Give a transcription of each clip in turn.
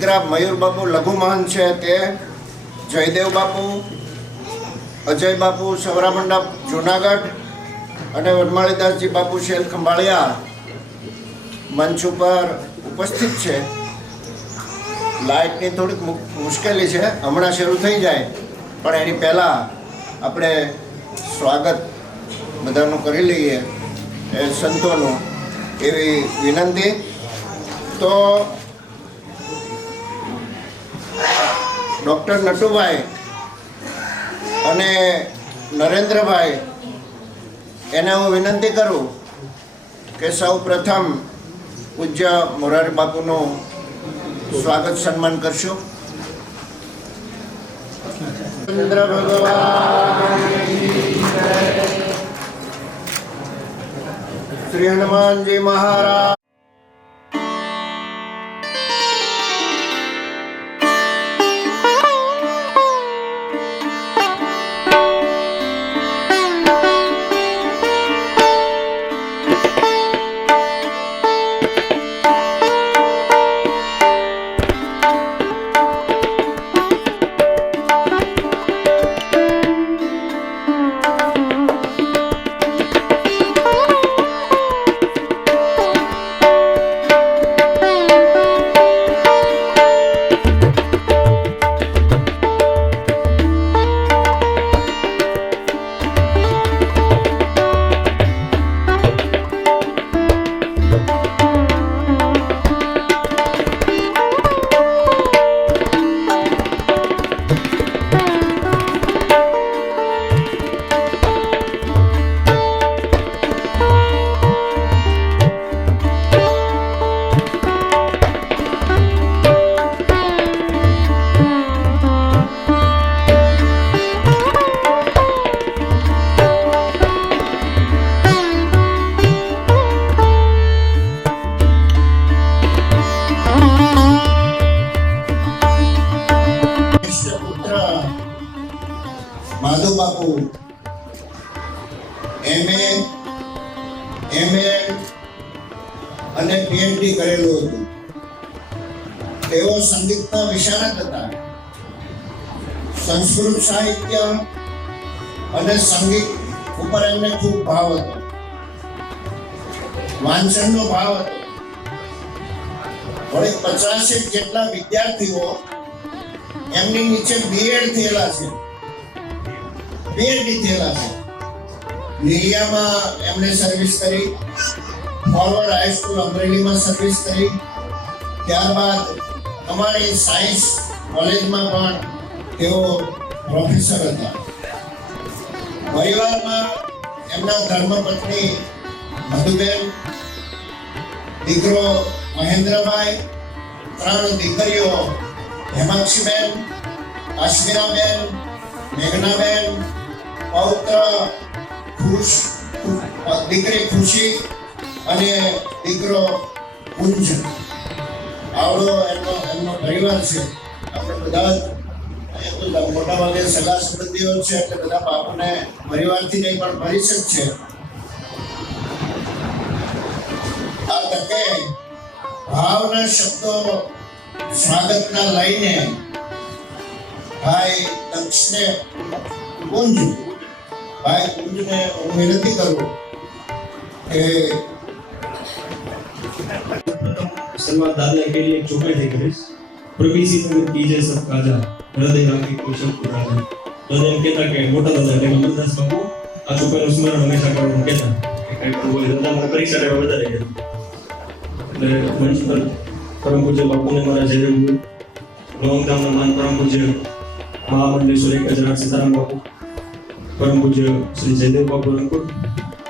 દીકરા મયુર બાપુ લઘુ મહંત છે તે જયદેવ બાપુ, અજય બાપુ સવરા મંડપ જુનાગઢ અને વનમાળીદાસજી બાપુ શેલ ખંભાળિયા મંચ ઉપર ઉપસ્થિત છે. લાઇટની થોડીક મુશ્કેલી છે, હમણાં શરૂ થઈ જાય પણ એની પહેલાં આપણે સ્વાગત બધાનું કરી લઈએ એ સંતોનું એવી વિનંતી. તો ડૉક્ટર નટુભાઈ અને નરેન્દ્રભાઈ એને હું વિનંતી કરું કે સૌ પ્રથમ પૂજ્ય મોરારી બાપુનું સ્વાગત સન્માન કરશું. ચંદ્ર ભગવાન શ્રી હનુમાનજી મહારાજ. માધવ બાપુ MA, MA અને PhD કરેલું હતું. તેઓ સંગીતના વિશારદ હતા. સંસ્કૃત સાહિત્ય અને સંગીત ઉપર એમને ખૂબ ભાવ હતો, વાંચનનો ભાવ હતો. વળી 50 જેટલા વિદ્યાર્થીઓ એમની નીચે BEd થયેલા છે, PhD થયેલા છે. લીલિયામાં એમણે સર્વિસ કરી, ફોરવર્ડ હાઈસ્કૂલ અમરેલીમાં સર્વિસ કરી, ત્યારબાદ અમારી સાયન્સ કોલેજમાં પણ તેઓ પ્રોફેસર હતા. પરિવારમાં એમના ધર્મપત્ની મધુબેન, દીકરો મહેન્દ્રભાઈ, 3 દીકરીઓ હેમાંક્ષીબેન, કાશ્મીરાબેન, મેઘનાબેન, પૌત્ર દીકરી ખુશી અને દીકરો કુંજ. આવડો એમનો પરિવાર છે. આપણે બધા મોટા ભાગે સગા સંબંધીઓ છે એટલે બધા બાપુને પરિવારથી નહીં પણ પરિચિત છે. આ તકે ભાવના શબ્દો સ્વાગતના લઈને ભાઈ દક્ષને કુંજને હું વિનંતી કરું કે सन्मान दादा के लिए चौपाई थे करें प्रवीसी संगत कीजिए सब काजा हृदय राखी कोशल पुराना दादा कहता के मोटा दादा ने अमरदास बाबू आ चौपाई નું સ્મરણ હંમેશા કરવાનું કહેતા કે કઈ પણ હોય દાદા મને પરીક્ષા લેવા વધારે ગયા એટલે મંચ પર પરમ પૂજ્ય બાપુને મારા જય લોકધામના માન પરમ પૂજ્ય મહામંડલેશ્વર 1008 સીતારામ બાપુ, પરમ પૂજ્ય શ્રી જયદેવ બાપુ રંગપુર,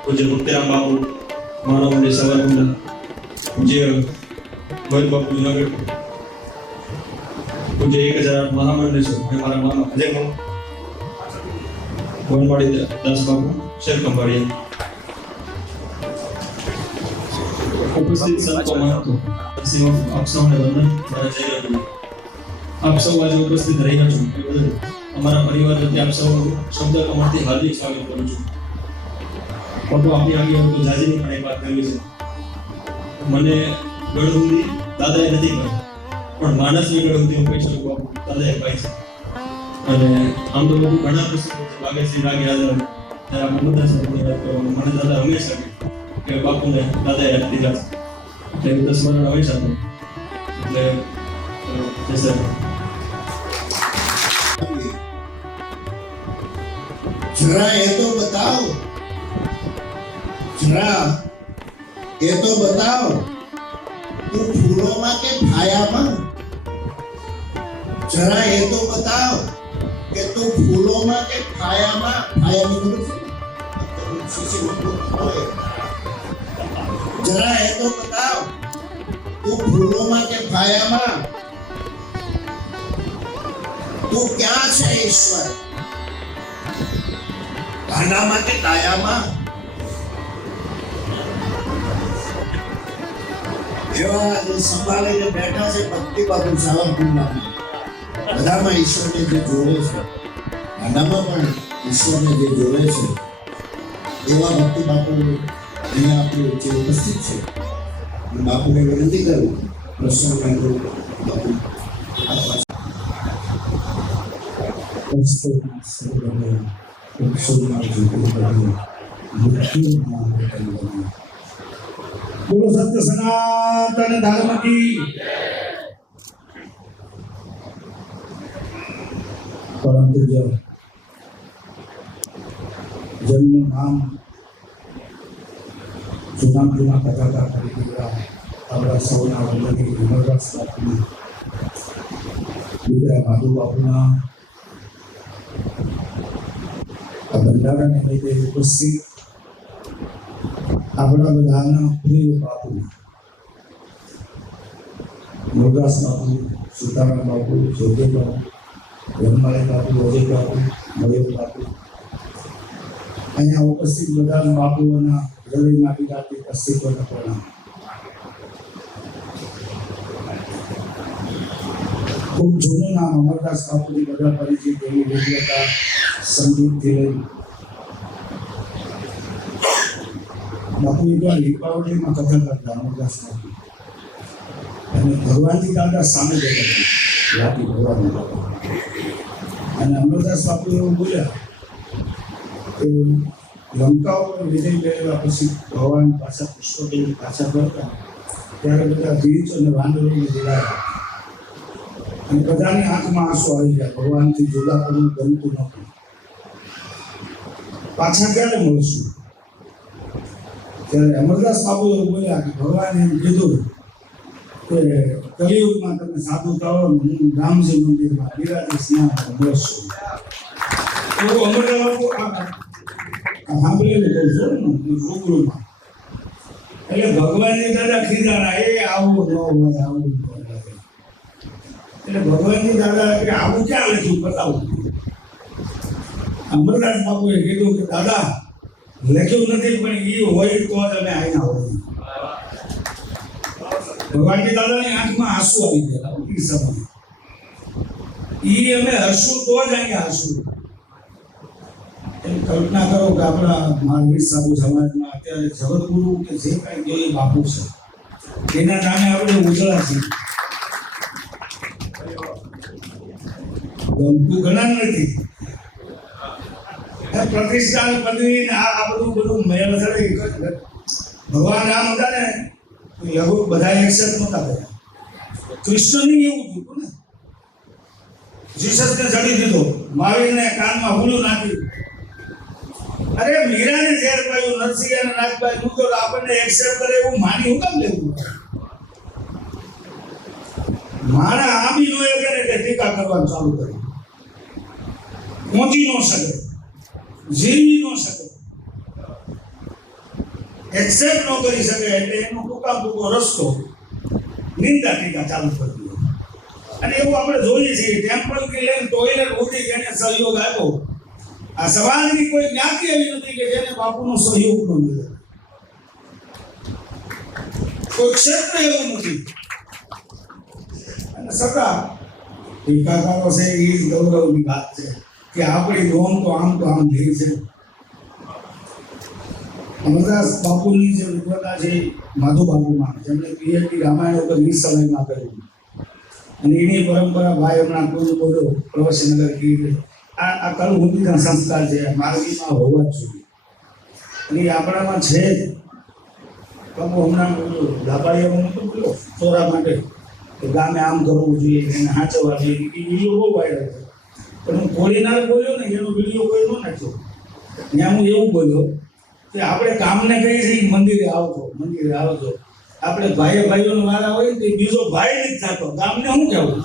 પૂજ્ય મુક્તિરામ બાપુ માનવ મંદિર સવારકુંડા, પૂજ્ય મયુર બાપુ જુનાગઢ, પૂજ્ય 1008 મહામંડલેશ્વર મારા મામા અજય મામા, વનમાળીદાસ બાપુ શેલ ખંભાળિયા, ઉપસ્થિત સંતો મહંતો આપ સૌને વંદન. મારા જય આપ સૌ આજે ઉપસ્થિત રહ્યા છો એ બદલ અમારા પરિવાર વતી આપ સૌ શબ્દ કમળથી હાર્દિક સ્વાગત કરું છું. ફોટો આપી આવી તો જાજીની પણ એક વાત કરવી છે. મને ગળહુંદી દાદાએ નથી કરી, પણ માણસની ગણતરી હું કહી શકું બાપુ દાદાએ પાઈ છે. અને આમ તો બધું ઘણા પ્રસંગો છે, વાઘેશ્રી રાગ યાદ આવે ત્યારે આપણે બધા સંબંધની વાત કરવાનું મને દાદા હંમેશા કહે કે બાપુને દાદાએ યાદ દીધા છે એટલે એવું સ્મરણ હંમેશા થાય. એટલે જય સર. જરા એ તો બતાવ, જરા એ તો બતાવ, તું ફૂલોમાં કે છાયામાં? જરા એ તો બતાવ કે તું ફૂલોમાં કે છાયામાં? છાયાની ખબર છે? જરા એ તો બતાવ, તું ફૂલોમાં કે છાયામાં? તું ક્યાં છે ઈશ્વર? ગાનામાં કે દાયામાં? એવા જે સંભાળીને બેઠા છે ભક્તિ બાપુ સાવરકુંડલા, બધામાં ઈશ્વરને જે જોડે છે, ગાનામાં પણ ઈશ્વરને જે જોડે છે એવા ભક્તિ બાપુ અહીંયા આપણી વચ્ચે ઉપસ્થિત છે. હું બાપુને વિનંતી કરું પ્રસંગ બાપુ બોલો સત્ય સનાતન ધર્મ की પરંતુ જેમનું નામ જૂના કથાકાર તરીકે આપણા સૌના વલ્લભી હિમરદાસ બાપુના દીકરા માધુ બાપુના આ બંધારણને લીધે ઉપસ્થિત આપણા બધાના પ્રિય બાપુ મુરદાસ બાપુ, સીતારામ બાપુ, જોગે બાપુ, બ્રહ્માળી બાપુ, અજય બાપુ, મયુર બાપુ, અહીંયા ઉપસ્થિત બધા બાપુઓના હૃદયમાં વિદાતી અસ્તિત્વના પ્રણામ. ખૂબ જૂનું નામ અમરદાસ બાપુની બધા પરિચિત એવી વિદ્વતા સંગીતથી લઈ બાપુ એકવાર દીપાવલીમાં કથા કરતા અમરદાસ બાપુ અને ભગવાનજી દાદા સામે બેઠા રાતી ભગવાન અને અમરદાસ બાપુ એવું બોલ્યા કે લંકા ઉપર વિજય મેળવ્યા પછી ભગવાન પાછા પુષ્પદેવી પાછા ફરતા ત્યારે બધા બીજ અને વાંદરોને જોડાયા અને બધાની આંખમાં આંસુ આવી ગયા. ભગવાનથી જુદા કરવું ગમતું નહોતું. પાછા ક્યારે મળશું? ત્યારે અમરદાસ બાપુ એવું બોલ્યા કે ભગવાને એમ કીધું કે કલિયુગમાં તમે સાધુ થાઓ, હું રામજી મંદિરમાં બિરાજે સ્નાન મળશું. એવું અમરદાસ બાપુ સાંભળેલું કહું છું રૂબરૂમાં. એટલે ભગવાનની દાદા ખીજાણા, એ આવું ન હોય, આવું ન હોય. એટલે ભગવાનની દાદા કે આવું ક્યાં લખ્યું બતાવું. અમરદાસ બાપુએ કીધું કે દાદા લખ્યું નથી પણ એ હોય તો જ અમે આઈના હોય. ભગવાનજી દાદાની આંખમાં આંસુ આવી ગયા એ સમય. એ અમે હસું તો જ અહીંયા હસું. કલ્પના કરો કે આપણા મારવી સાધુ સમાજમાં અત્યારે જગતગુરુ કે જે કાંઈ જોઈએ બાપુ છે એના નામે આપણે ઉજળા છીએ. ગમતું ઘણા નથી. પ્રતિષ્ઠા પદવી આ બધું મેળ થડે ભગવાન રામ હતા ને લગભગ બધા એક્સેપ્ટ નહોતા કર્યા. કૃષ્ણની એવું થયું ને, જીસસને જડી દીધો, મહાવીરને કાનમાં હુલું નાખ્યું. અરે મીરાને ઝેર પાયું, નરસિંહને નાગભાઈ મૂક્યો, આપણને એક્સેપ્ટ કરે એવું માની હું કેમ લેવું? મારા આબી નો એ કરે કે ટીકા કરવાનું ચાલુ કર્યું. પહોંચી ન શકે, જીવી ન શકે, એક્સેપ્ટ ન કરી શકે એટલે એનો ટૂંકા ટૂંકો રસ્તો નિંદા ટીકા ચાલુ કરી દીધો. અને એવું આપણે જોઈએ છીએ ટેમ્પલ થી લઈને ટોયલેટ સુધી જેને સહયોગ આપ્યો. આ સમાજની કોઈ જ્ઞાતિ એવી નથી કે જેને બાપુનો સહયોગ ન મળે. કોઈ ક્ષેત્ર એવું નથી. અને સગા ટીકાકારો છે એ ગૌરવની વાત છે કે આપણી નોંધ તો આમ થઈ છે. અમરદાસ બાપુની જે વિદ્વતા છે માધુ બાપુમાં, જેમણે પીએચડી રામાયણ ઉપર 20 સમયમાં કર્યું, અને એની પરંપરા ભાઈ હમણાં કોઈ બોલ્યો પ્રવાસીનગર કીધું આ કળહુંડીના સંસ્કાર છે માર્ગીમાં હોવા જ જોઈએ અને એ આપણામાં છે જ. બાપુ હમણાં બોલ્યો લાભાળીઓમાં નહોતો બોલ્યો ચોરા માટે કે ગામે આમ કરવું જોઈએ એને હાંચવા જોઈએ એ વિડીયો બહુ વાયરલ છે. પણ હું કોળીનાર બોલ્યો ને એનો વિડીયો કોઈ ન નાખ્યો. ત્યાં હું એવું બોલ્યો કે આપણે કામને કહીએ છીએ મંદિરે આવજો આપણે ભાઈઓનો વારા હોય તો બીજો ભાઈ નથી થતો ગામને શું કહેવું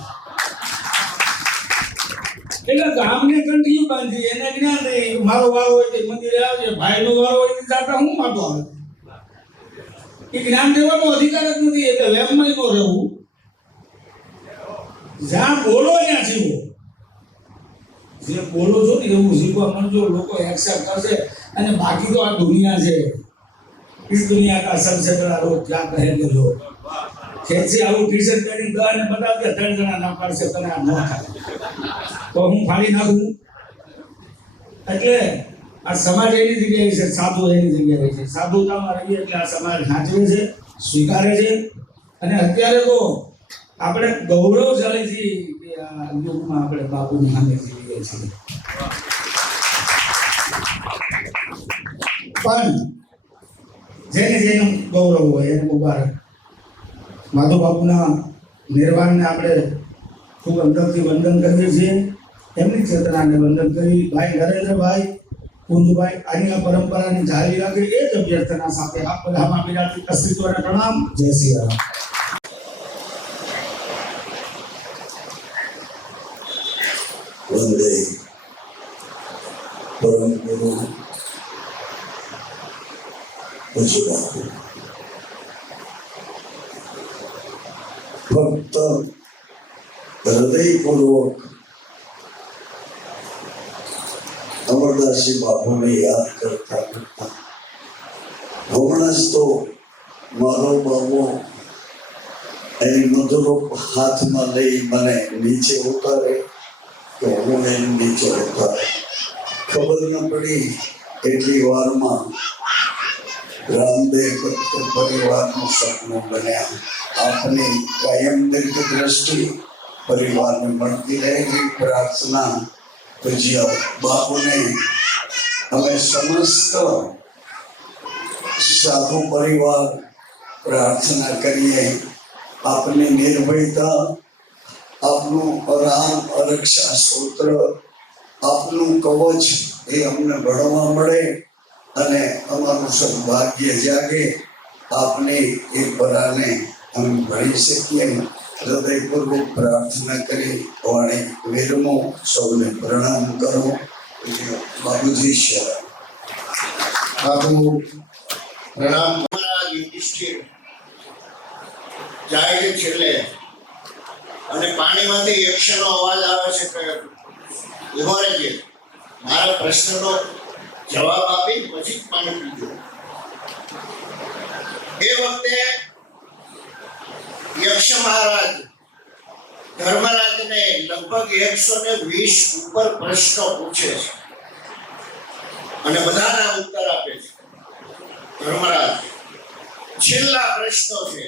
એટલે ગામને કંઠિયું બાંધી એને જ્ઞાન નહીં મારો વારો હોય તો મંદિરે આવજે ભાઈનો વારો હોય તો જાતા હું માતો આવે એ જ્ઞાન દેવાનો અધિકાર જ નથી. એટલે વેમમાં ન રહેવું જ્યાં બોલો ત્યાં જીવો જે બોલો છો ને એવું જીવવા માંડજો લોકો એક્સેપ્ટ કરશે. અને બાકી તો આ દુનિયા છે इस दुनिया का सबसे बड़ा रोग क्या कहेंगे लोग कैसे આવું ટી-શર્ટ પહેરીને ગાને બતાવ કે 3 જણા ના પાડશે તને આ ન થાય તો હું ફાડી નાખું. એટલે આ સમાજ એની જગ્યાએ છે સાધુ એની જગ્યાએ છે સાધુતામાં રહીએ એટલે આ સમાજ સાચવે છે સ્વીકારે છે. અને અત્યારે તો આપણે ગૌરવશાળીથી કે આ યુગમાં આપણે બાપુની સામે જીવીએ છીએ. પણ જેનું ગૌરવ હોય એને મુબારક. માધવ બાપુના નિર્વાણને આપણે ખૂબ અંદરથી વંદન કરીએ છીએ. એમની ચેતનાને વંદન કરી ભાઈ નરેન્દ્રભાઈ કુંજભાઈ આની આ પરંપરાની જાળવી રાખે એ જ અભ્યર્થના સાથે આપ બધામાં બિરાજતી અસ્તિત્વને પ્રણામ. જય શ્રી રામ. વંદે પરમ ગુરુ પૂજ્ય બાપુ. ફક્ત હૃદયપૂર્વક અમરદાસજી બાપુને યાદ કરતા કરતા હમણાં જ તો મારો બાબો એની મધુરૂપ હાથમાં લઈ મને નીચે ઉતારે તો હું એને નીચે ઉતારે. ખબર ન પડી એટલી વારમાં રામદેવ પરિવારનું સપનું બન્યા. આપની કાયમ દીર્ઘ દ્રષ્ટિ પરિવારને મળતી રહેલી પ્રાર્થના પૂજ્ય બાપુને અમે સમસ્ત સાધુ પરિવાર પ્રાર્થના કરીએ. આપની નિર્ભયતા, આપનું રામ રક્ષા સૂત્ર, આપનું કવચ એ અમને ભણવા મળે અને અમારું સદભાગ્ય જાગે. આપની એ પરાને અમે ભણી શકીએ. હૃદયપૂર્વક પ્રાર્થના કરી વાણી વિરમો. સૌને પ્રણામ કરો. બાબુજી શરણ. બાપુ પ્રણામ. યુધિષ્ઠિર જાય છે છેલ્લે અને પાણીમાંથી યક્ષનો અવાજ આવે છે કે ઉભો રહેજે, મારા પ્રશ્નનો જવાબ આપી પછી જ પાણી પીજો. એ વખતે યક્ષ મહારાજ ધર્મરાજને લગભગ 120 ઉપર પ્રશ્નો પૂછે છે અને બધાના ઉત્તર આપે છે. ધર્મરાજ છેલ્લા પ્રશ્નો છે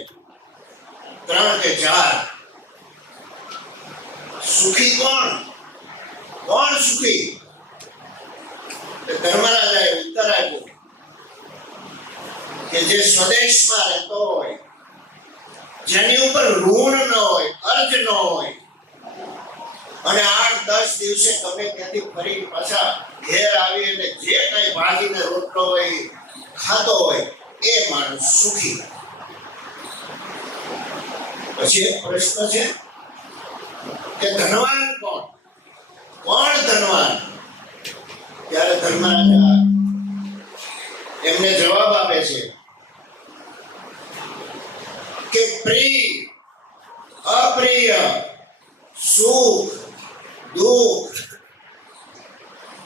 3 કે 4. સુખી કોણ? કોણ સુખી? ધર્મરાજાએ ઉત્તર આપ્યો કે જે સ્વદેશમાં રહેતો હોય, જેની ઉપર ઋણ ન હોય, કર્જ ન હોય અને 8-10 દિવસે તમે ત્યાંથી ફરી પાછા ઘેર આવી અને જે કઈ ભાજીને રોટલો હોય ખાતો હોય એ માણસ સુખી. પછી એક પ્રશ્ન છે કે ધનવાન કોણ? કોણ ધનવાન? ત્યારે ધર્મરાજા એમને જવાબ આપે છે કે પ્રિય, અપ્રિય, સુખ, દુઃખ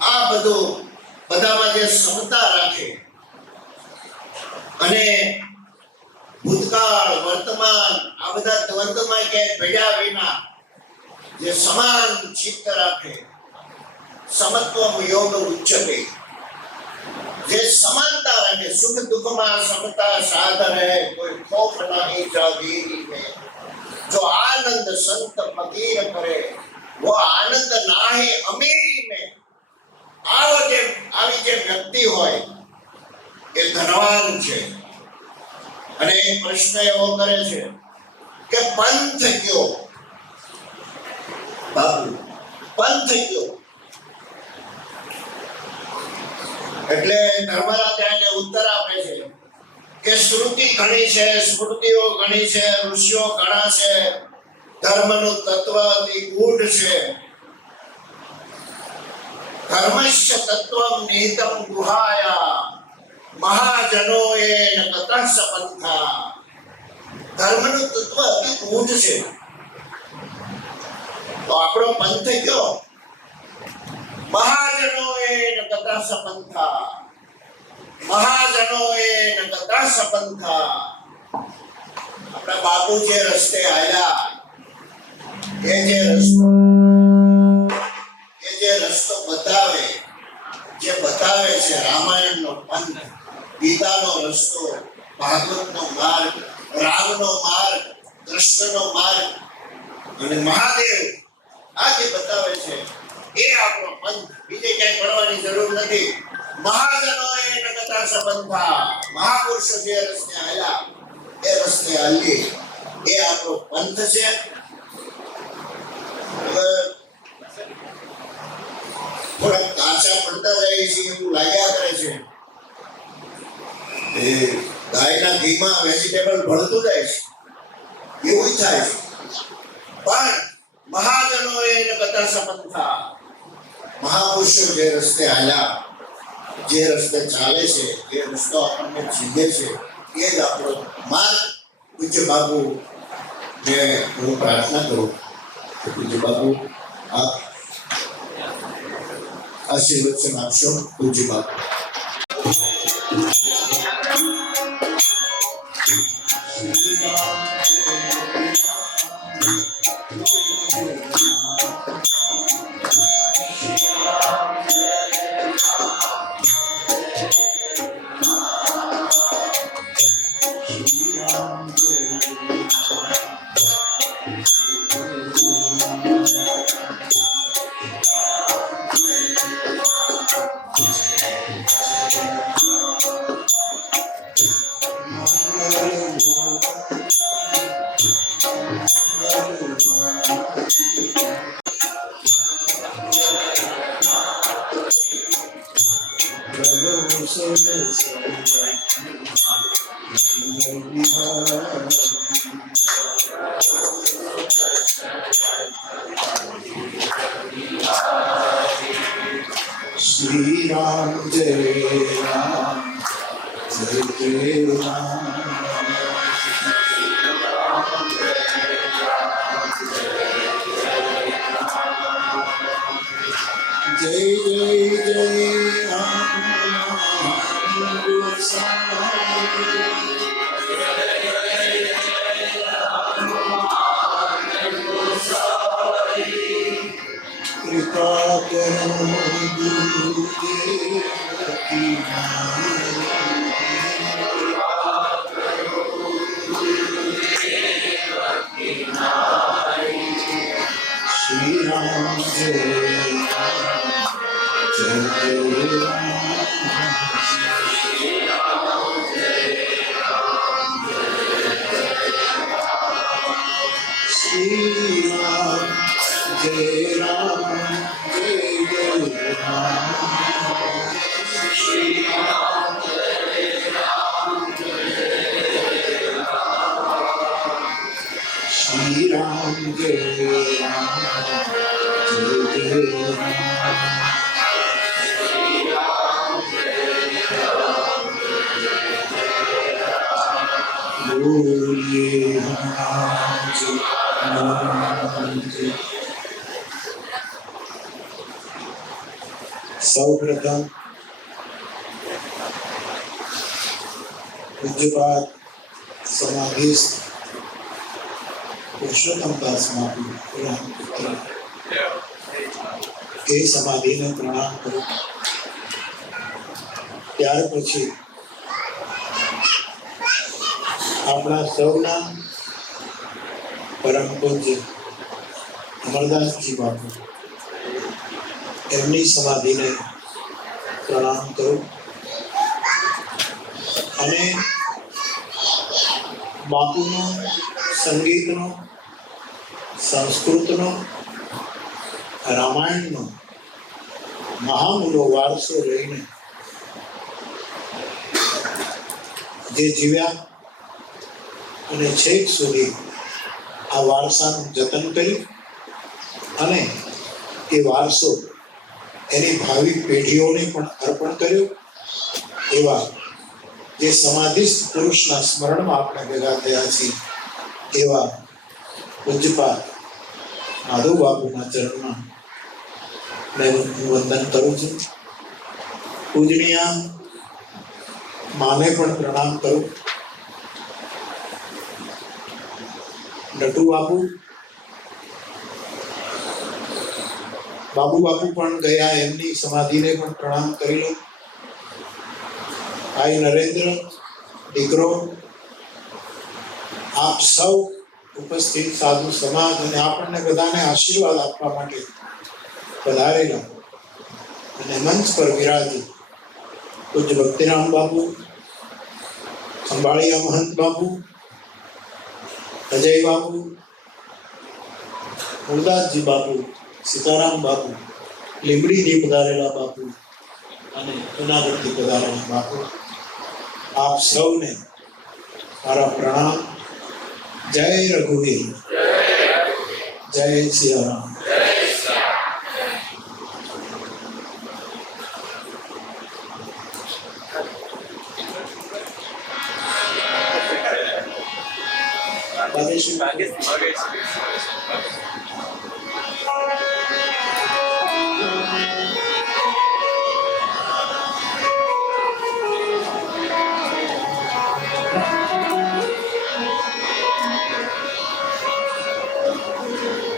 આ બધું બધામાં જે સમતા રાખે અને ભૂતકાળ વર્તમાન આ બધા દ્વંદ્વમાં ક્યાંય ભેળ્યા વિના જે સમાન ચિત્ત રાખે, સમત્વમ યોગ ઉચ્ચતે, જે સમાનતા રાખે, સુખ દુઃખમાં સમતા સાધન હે, કોઈ ખોફ નહીં જાગીરી હે, जो आनंद संत फकीर करे वो आनंद नाहे अमीरी में। આવી જે વ્યક્તિ હોય એ ધનવાન છે અને એક પ્રશ્ન એવો કરે છે કે પંથ કયો બાપુ, પંથ કયો? એટલે ધર્મરાજ એને ઉત્તર આપે છે કે શ્રુતિ ઘણી છે, સ્મૃતિઓ ઘણી છે, ઋષિઓ ઘણા છે, ધર્મનું તત્વ અતિ ગૂઢ છે। ધર્મસ્ય તત્વમ નિહિતમ ગુહાયા મહાજનોએ ન તતઃ પંથા। ધર્મનું તત્વ અતિ ગૂઢ છે, તો આપણો પંથ કયો? મહાજનોએ ન તતઃ પંથા, મહાજનોએ ન તતઃ પંથા। આપણા બાપુ જે રસ્તે આવ્યા એ જે રસ્તો બતાવે છે રામાયણનો પંથ, ગીતાનો રસ્તો, ભાગવતનો માર્ગ, રામનો માર્ગ, કૃષ્ણનો માર્ગ અને મહાદેવ આ જે બતાવે છે એ આપણો પંથ। બીજે ક્યાંય પડવાની જરૂર નથી। મહાજનોએ ન તતઃ પંથા, મહાપુરુષો જે રસ્તે આવ્યા એ રસ્તે હાલીએ એ આપણો પંથ છે। થોડા કાચા પડતા જાય છે એવું લાગ્યા કરે છે, એ ગાયના ઘીમાં વેજીટેબલ ભળતું જાય છે એવું થાય છે। પણ મહાજનોએ ન તતઃ પંથા, મહાપુરુષો જે રસ્તે હાલ્યા, જે રસ્તે ચાલે છે, એ રસ્તો આપણને જીવે છે, એ જ આપણો માર્ગ। પૂજ્ય બાપુ ને હું પ્રાર્થના કરું કે પૂજ્ય બાપુ આપ આશીર્વચન આપશો। પૂજ્ય બાપુ श्री राम जय राम जय जय राम। जय जय जय राम कृपा करो गुरुदेव की श्री राम जय राम जय जय श्री राम जय राम जय जय राम। श्री राम जय राम जय राम। श्री राम जय राम जय जय राम। बोलिए हनुमान जी हनुमान जी। સૌપ્રથમ પૂજ્યપાદ સમાધિસ્થ પુરુષોત્તમદાસ સ્વામી પુરાણપુત્ર એ સમાધિને પ્રણામ કરું। ત્યાર પછી આપણા સૌના પરમ પૂજ્ય અમરદાસજી બાપુ એમની સમાધિને પ્રણામ કરું અને બાપુનો સંગીતનો, સંસ્કૃતનો, રામાયણનો મહામૂલો વારસો લઈને જે જીવ્યા અને છેક સુધી આ વારસાનું જતન કરી અને એ વારસો એની ભાવિ પેઢીઓને પણ અર્પણ કર્યો એવા જે સમાધિસ્થ પુરુષના સ્મરણમાં આપણે ભેગા થયા છીએ એવા પૂજ્યપાદ માધવ બાપુના ચરણમાં મેં વંદન કરું છું. પૂજનીય માને પણ પ્રણામ કરું. નટુ બાપુ બાપુ પણ ગયા, એમની સમાધિને પણ પ્રણામ કરી લો. ભાઈ નરેન્દ્ર, દીકરો, આપ સૌ ઉપસ્થિત સાધુ સમાજ અને આપણને બધાને આશીર્વાદ આપવા માટે પધારેલા અને મંચ પર વિરાજી પૂજ્ય ભક્તિરામ બાપુ, ખંભાળિયા મહંત બાપુ, અજય બાપુ, મુરદાસજી બાપુ, સીતારામ બાપુ, લીંબડીથી પધારેલા બાપુ અને જુનાગઢથી પધારેલા બાપુ, આપ સૌને મારા પ્રણામ. જય રઘુવીર, જય સિયારામ.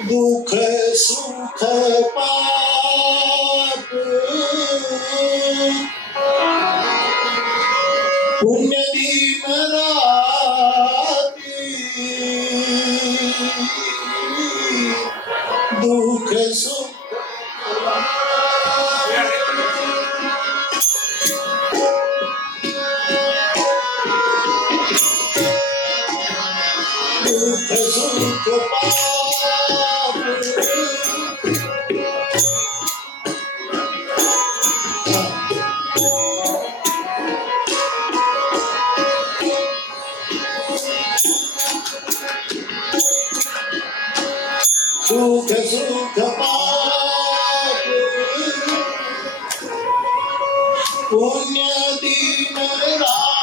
દુઃખ સુખ પાપ પુણ્ય દીન રાતી, દુઃખ સુખ દુઃખ સુખ પાપ સુખ સુખ પાપ પુણ્ય દીન રાતી,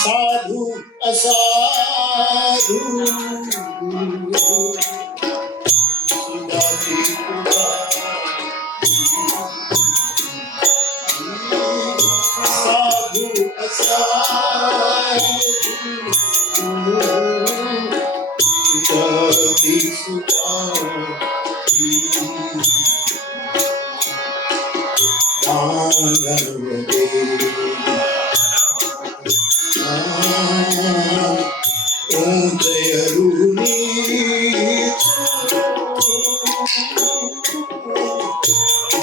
સાધુ અસાધુ સુધાતી સાધુ અસાધુ સુધાતી સુધાતી દાનવદે ઉદયરુની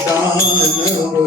દાનવદે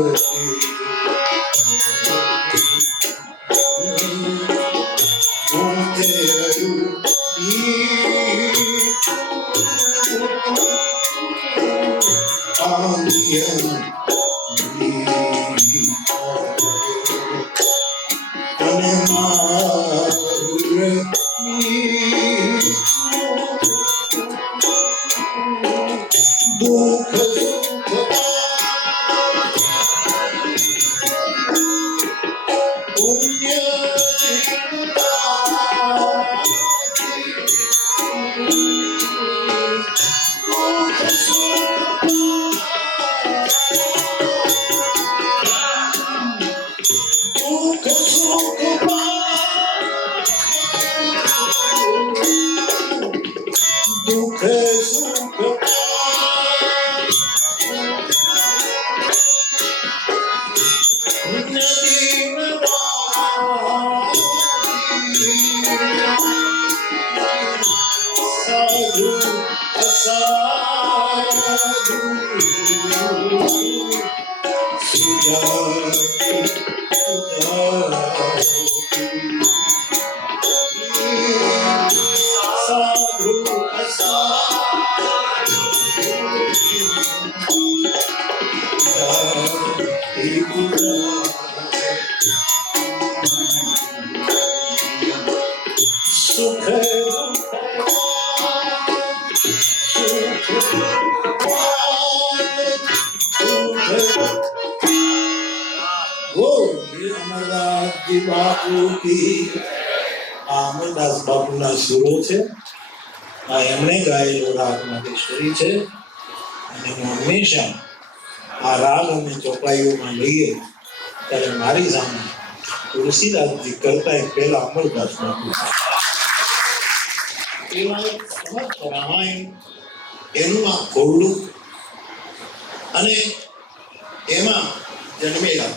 સાધુ અસાધુ સાધુ સુખ અમરદાસજી બાપુ કી અમરદાસ બાપુના સુરો છે. આ એમણે ગાયેલો રાગ નાગેશ્વરી છે અને હું હંમેશા આ રાગ અમે ચોપાઈઓમાં લઈએ ત્યારે મારી સામે તુલસીદાસજી કરતા પહેલા અમરદાસ બાપુ એવા એક સમર્થ રામાયણ એનું આ ઘોડું અને એમાં જન્મેલા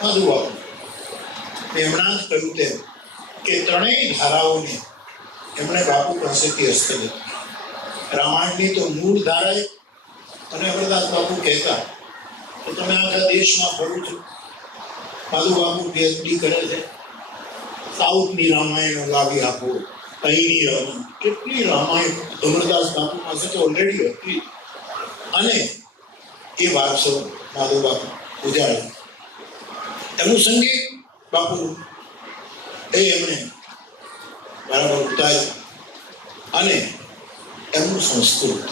માધુ બાપુ એમણા જ કહ્યું તેમ કે ત્રણેય ધારાઓને એમણે બાપુ પાસેથી હસ્તગત. રામાયણની તો મૂળ ધારા અને અમરદાસ બાપુ કહેતા તો તમે આખા દેશમાં ફરો છો. માધુ બાપુ પીએચડી કરે છે. સાઉથની રામાયણો લાવી આપો, અહીંની રામાયણ, કેટલી રામાયણ અમરદાસ બાપુ પાસે તો ઓલરેડી હતી અને એ વારસો માધુ બાપુ ઉજાડે. એનું સંગીત બાપુ એ એમણે બરાબર ઉતાર્યું અને એમનું સંસ્કૃત.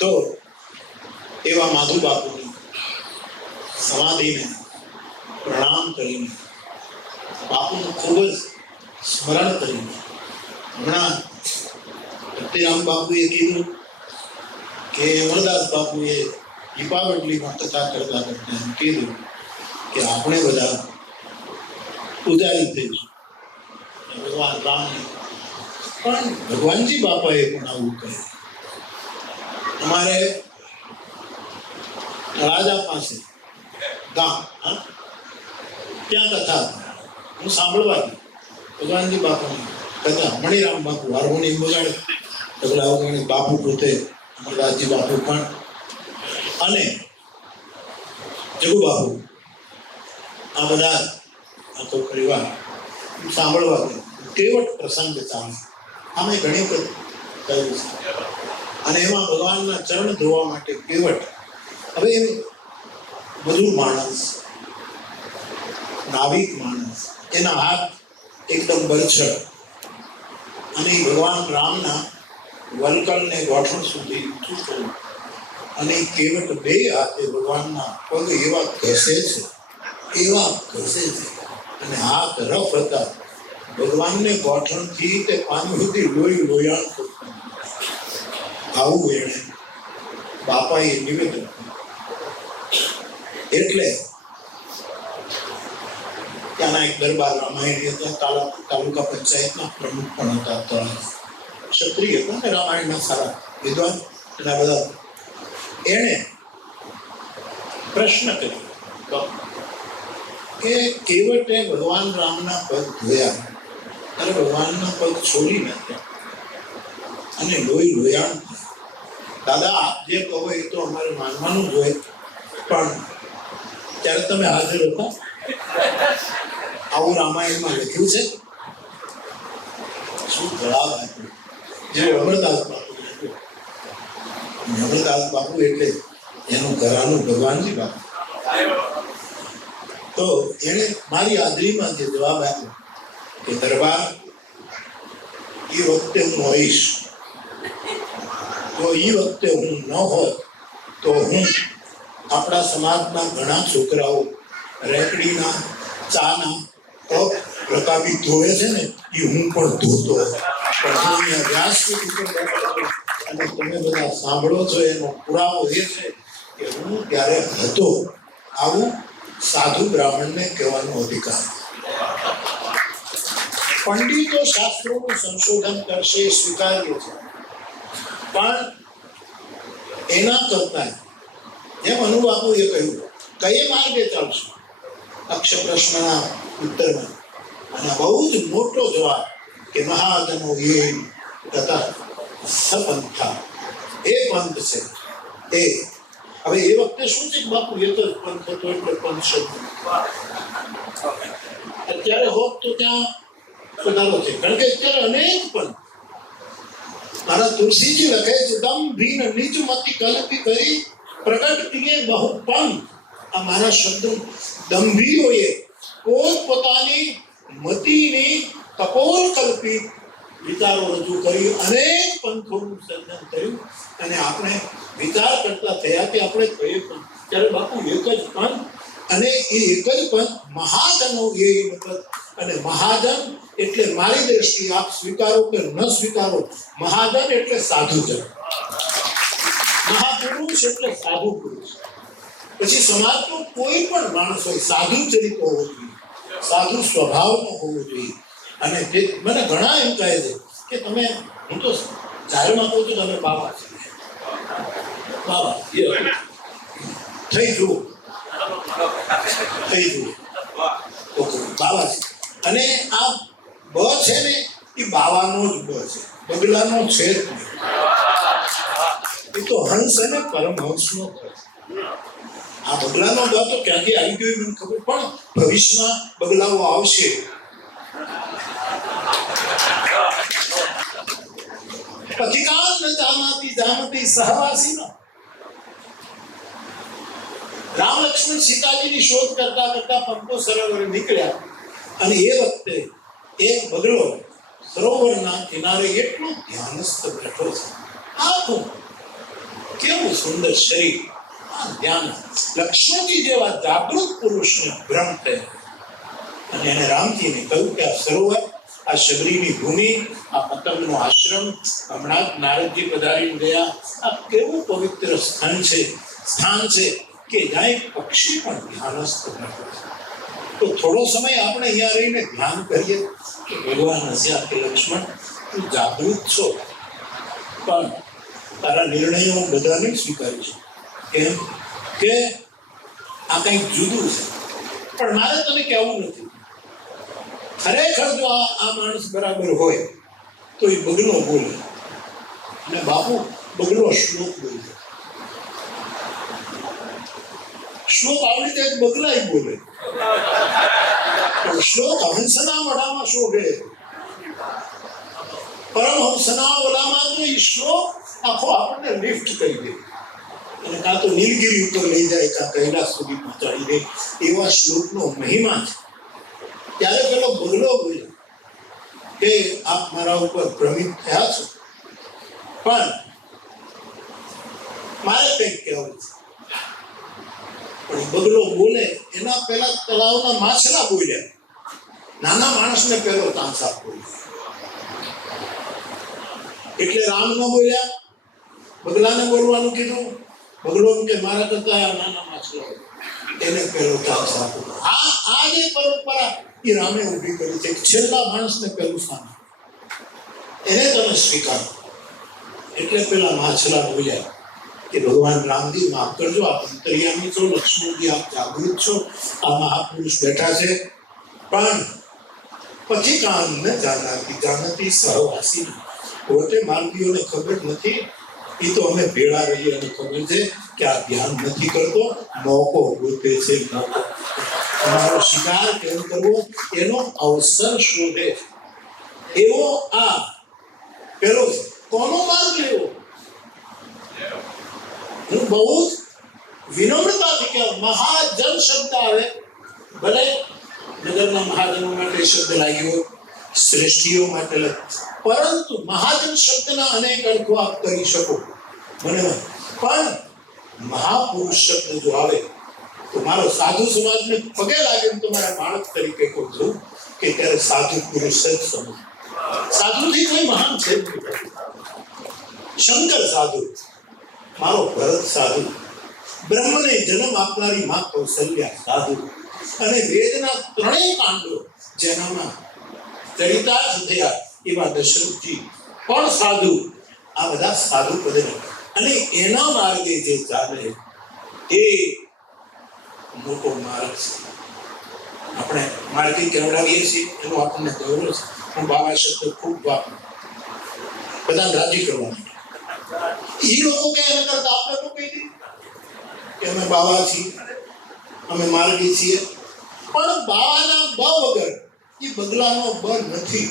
તો એવા માધુ બાપુની સમાધિને પ્રણામ કરીને બાપુનું ખૂબ જ સ્મરણ કરીને હમણાં સત્યરામ બાપુએ કીધું કે અમરદાસ બાપુએ દીપાવલીમાં કથા કરતા કરતા એમ કીધું કે આપણે બધા ઉદારી થઈશું ભગવાન રામને. પણ ભગવાનજી બાપાએ પણ આવું કહ્યું. અમારે રાજા પાસે ગામ ત્યાં કથા હું સાંભળવા ગયો. ભગવાનજી બાપાની કથા મણિરામ બાપુ હાર્મોનિયમ બગાડે, તબલા વગાડે, બાપુ પોતે અમરદાસજી બાપુ પણ અને જગુ બાપુ આ બધા આખો પરિવાર સાંભળવા ગયો. કેવટ પ્રસંગ ચાલે આમે ઘણી વખત કહ્યું છે અને એમાં ભગવાનના ચરણ ધોવા માટે કેવટ. હવે મજૂર માણસ, નાવિક માણસ, એના હાથ એકદમ બરછટ અને ભગવાન રામના વલકલને ગોઠણ સુધી ઊંચું કર્યું અને કેવટ બે હાથે ભગવાનના પગ એવા ઘસે છે અને હાથ રફ હતા. ભગવાનને ગોઠણથી તે પાણી સુધી લોહી લોયાણ કરતા. આવું એણે બાપાએ નિવેદન. એટલે ત્યાંના એક દરબાર રામાયણી હતા, તાલુકા પંચાયતના પ્રમુખ પણ હતા, ક્ષત્રિય હતા ને રામાયણના સારા વિદ્વાન એના બધા. એણે પ્રશ્ન કર્યો કે કેવટે ભગવાન રામના પગ ધોયા અને ભગવાનના પગ છોડી નાખ્યા અને લોહી લોયાણ. દાદા આપ જે કહો એ તો અમારે માનવાનું જ હોય, પણ ત્યારે તમે હાજર હતા? આવું રામાયણમાં લખ્યું છે? શું જવાબ આપ્યો? જે અમરદાસ બાપુ લખ્યું. અમરદાસ બાપુ એટલે એનું ઘરાનું ભગવાનજી બાપુ. તો એને મારી હાજરીમાં જે જવાબ આપ્યો કે દરબાર એ વખતે હું હોઈશ, તો એ વખતે હું ન હોત તો હું આપણા સમાજના ઘણા છોકરાઓ રેકડીના ચાના કપ રકાબી ધોવે છે ને એ હું પણ ધોતો. પણ હું અહીંયા વ્યાસપીઠ ઉપર બેઠો અને તમે બધા સાંભળો છો એનો પુરાવો એ છે કે હું ત્યારે હતો. આવું સાધુ બ્રાહ્મણને કહેવાનો અધિકાર. પંડિતો શાસ્ત્રોનું સંશોધન કરશે સ્વીકાર્ય છે, પણ એના કરતા જેમ અનુબાપુએ કહ્યું કઈ માર્ગે ચાલશું અક્ષ પ્રશ્નના ઉત્તરમાં અને બહુ જ મોટો જવાબ કે મહાજનો એ તથા સપંથા એ પંથ છે એ હવે એ વખતે શું છે કે બાપુ એક જ પંથ હતો એટલે પંથ શબ્દ અત્યારે હોત તો ત્યાં વધારો છે કારણ કે અત્યારે અનેક પંથ મારા તુલસીજી લખે છે દમ ભીન નિજ મતિ કલ્પી કરી પ્રગટ કિએ બહુ પંથ આ મારા શબ્દ દંભીઓએ પોતપોતાની મતિની કપોલ કલ્પી વિચારો રજૂ કરી અનેક પંથોનું સર્જન કર્યું અને આપણે વિચાર કરતા થયા કે આપણે કઈ પંથ ત્યારે બાપુ એક જ પંથ અને એ એક જ પંથ મહાજનો એ વખત અને મહાજન એટલે મારી દ્રષ્ટિએ આપ સ્વીકારો કે ન સ્વીકારો મહાજન એટલે સાધુજન મહાપુરુષ એટલે સાધુ પુરુષ પછી સમાજનો કોઈ પણ માણસ હોય સાધુ ચરિત્ર હોવો જોઈએ સાધુ સ્વભાવનો હોવો જોઈએ અને તે મને ઘણા એમ કહે છે કે તમે હું તો જાહેરમાં કહું છું તમે બાબા છે બાબા થઈ જુઓ ઓકે બાબા છે અને આ બ છે ને એ બાવાનો જ બ છે બગલાનો છે જ નહીં એ તો હંસ અને પરમહંસનો આ બગલાનો બ તો ક્યાંથી આવી ગયો મને ખબર પણ ભવિષ્યમાં બગલાઓ આવશે પથિકાન ન જાનતી સહવાસી ન રામ લક્ષ્મણ સીતાજીની શોધ કરતા કરતા પંપો સરોવર નીકળ્યા અને એ વખતે એક બગલો સરોવરના કિનારે એટલો ધ્યાનસ્થ બેઠો છે આખું કેવું સુંદર શરીર આ ધ્યાન લક્ષ્મણજી જેવા જાગૃત પુરુષને ભ્રમ થયો અને એને રામજીને કહ્યું કે આ સરોવર આ શબરીની ભૂમિ આ પતંગનો આશ્રમ હમણાં જ નારદજી પધારીને ગયા આ કેવું પવિત્ર સ્થાન છે કે જ્યાં એક પક્ષી પણ ધ્યાનસ્થ બેઠો છે તો થોડો સમય આપણે અહીંયા રહીને ધ્યાન કરીએ કે ભગવાન હસ્યા કે લક્ષ્મણ તું જાગૃત છો પણ તારા નિર્ણયો બધા નહીં સ્વીકારીશ કેમ કે આ કંઈક જુદું છે પણ મારે તને કહેવું નથી ખરેખર જો આ માણસ બરાબર હોય તો એ બગલો બોલે અને બાપુ બગલો શ્લોક બોલે શ્લોક આવડી જાય બગલાય બોલે પણ શ્લોક હંસના વડામાં શોભે પરમહંસના વડામાં તો એ શ્લોક આખો આપણને લિફ્ટ કરી દે અને કાં તો નીલગિરી ઉપર લઈ જાય કાં કૈલાસ સુધી પહોંચાડી દે એવા શ્લોકનો મહિમા છે ત્યારે પેલો બગલો બોલ્યો કે આપ મારા ઉપર ભ્રમિત થયા છો પણ મારે કંઈક કહેવું છે પણ બગલો બોલે એના પહેલા તળાવના માછલા બોલ્યા નાના માણસને પહેલો તાંસા બોલ્યો એટલે રામ ન બોલ્યા બગલાને બોલવાનું કીધું બગલો કે મારા કરતા નાના માછલા એને પહેલો તાંસા બોલ્યો આ જે પરંપરા એ રામે ઊભી કરી છે છેલ્લા માણસને પહેલું સ્થાન એને તમે સ્વીકારો એટલે પેલા માછલા બોલ્યા કે ભગવાન રામજી માફ કરજો આપ અંતર્યામી છો લક્ષ્મણજી આપ જાગૃત છો આ મહાપુરુષ બેઠા છે પણ પછી કામ ન જાણતી સહવાસી પોતે માર્ગીઓને ખબર નથી એ તો અમે ભેળા રહીએ અને ખબર છે કે આ ધ્યાન નથી કરતો મોકો ગોતે છે તમારો શિકાર કેમ કરવો એનો અવસર શોધે એવો આ પેલો કોનો માર્ગ લેવો હું બહુ જ વિનમ્રતાથી કહેવાય મહાજન શબ્દ આવે ભલે નગરના મહાજનો માટે શબ્દ લાગ્યો શ્રેષ્ઠીઓ માટે પરંતુ મહાજન શબ્દના અનેક અર્થો આપ કરી શકો મને પણ મહાપુરુષ શબ્દ જો આવે તો મારો સાધુ સમાજને પગે લાગે તો મારા બાળક તરીકે કહું છું કે ત્યારે સાધુ પુરુષ જ સમજ સાધુથી કોઈ મહાન છે શંકર સાધુ મારો ભરત સાધુ બ્રહ્મને જન્મ આપનારી મા કૌશલ્યા સાધુ અને વેદના ત્રણેય કાંડો જેનામાં ચરિતાર્થ થયા એવા દશરથજી પણ સાધુ આ બધા સાધુ પદે અને એના માર્ગે જે ચાલે એ મોટો માર્ગ છે આપણે માર્ગે કેવડાવીએ છીએ એનો આપણને ગૌરવ છે હું બાબા શબ્દ ખૂબ વાપરું બધા રાજી કરવા માટે. એ લોકો કે એના કરતા આપણે તો કહી દઈએ કે અમે બાવા છીએ, અમે માર્ગી છીએ, પણ બાવાના બ વગર એ બગલાનો બ નથી,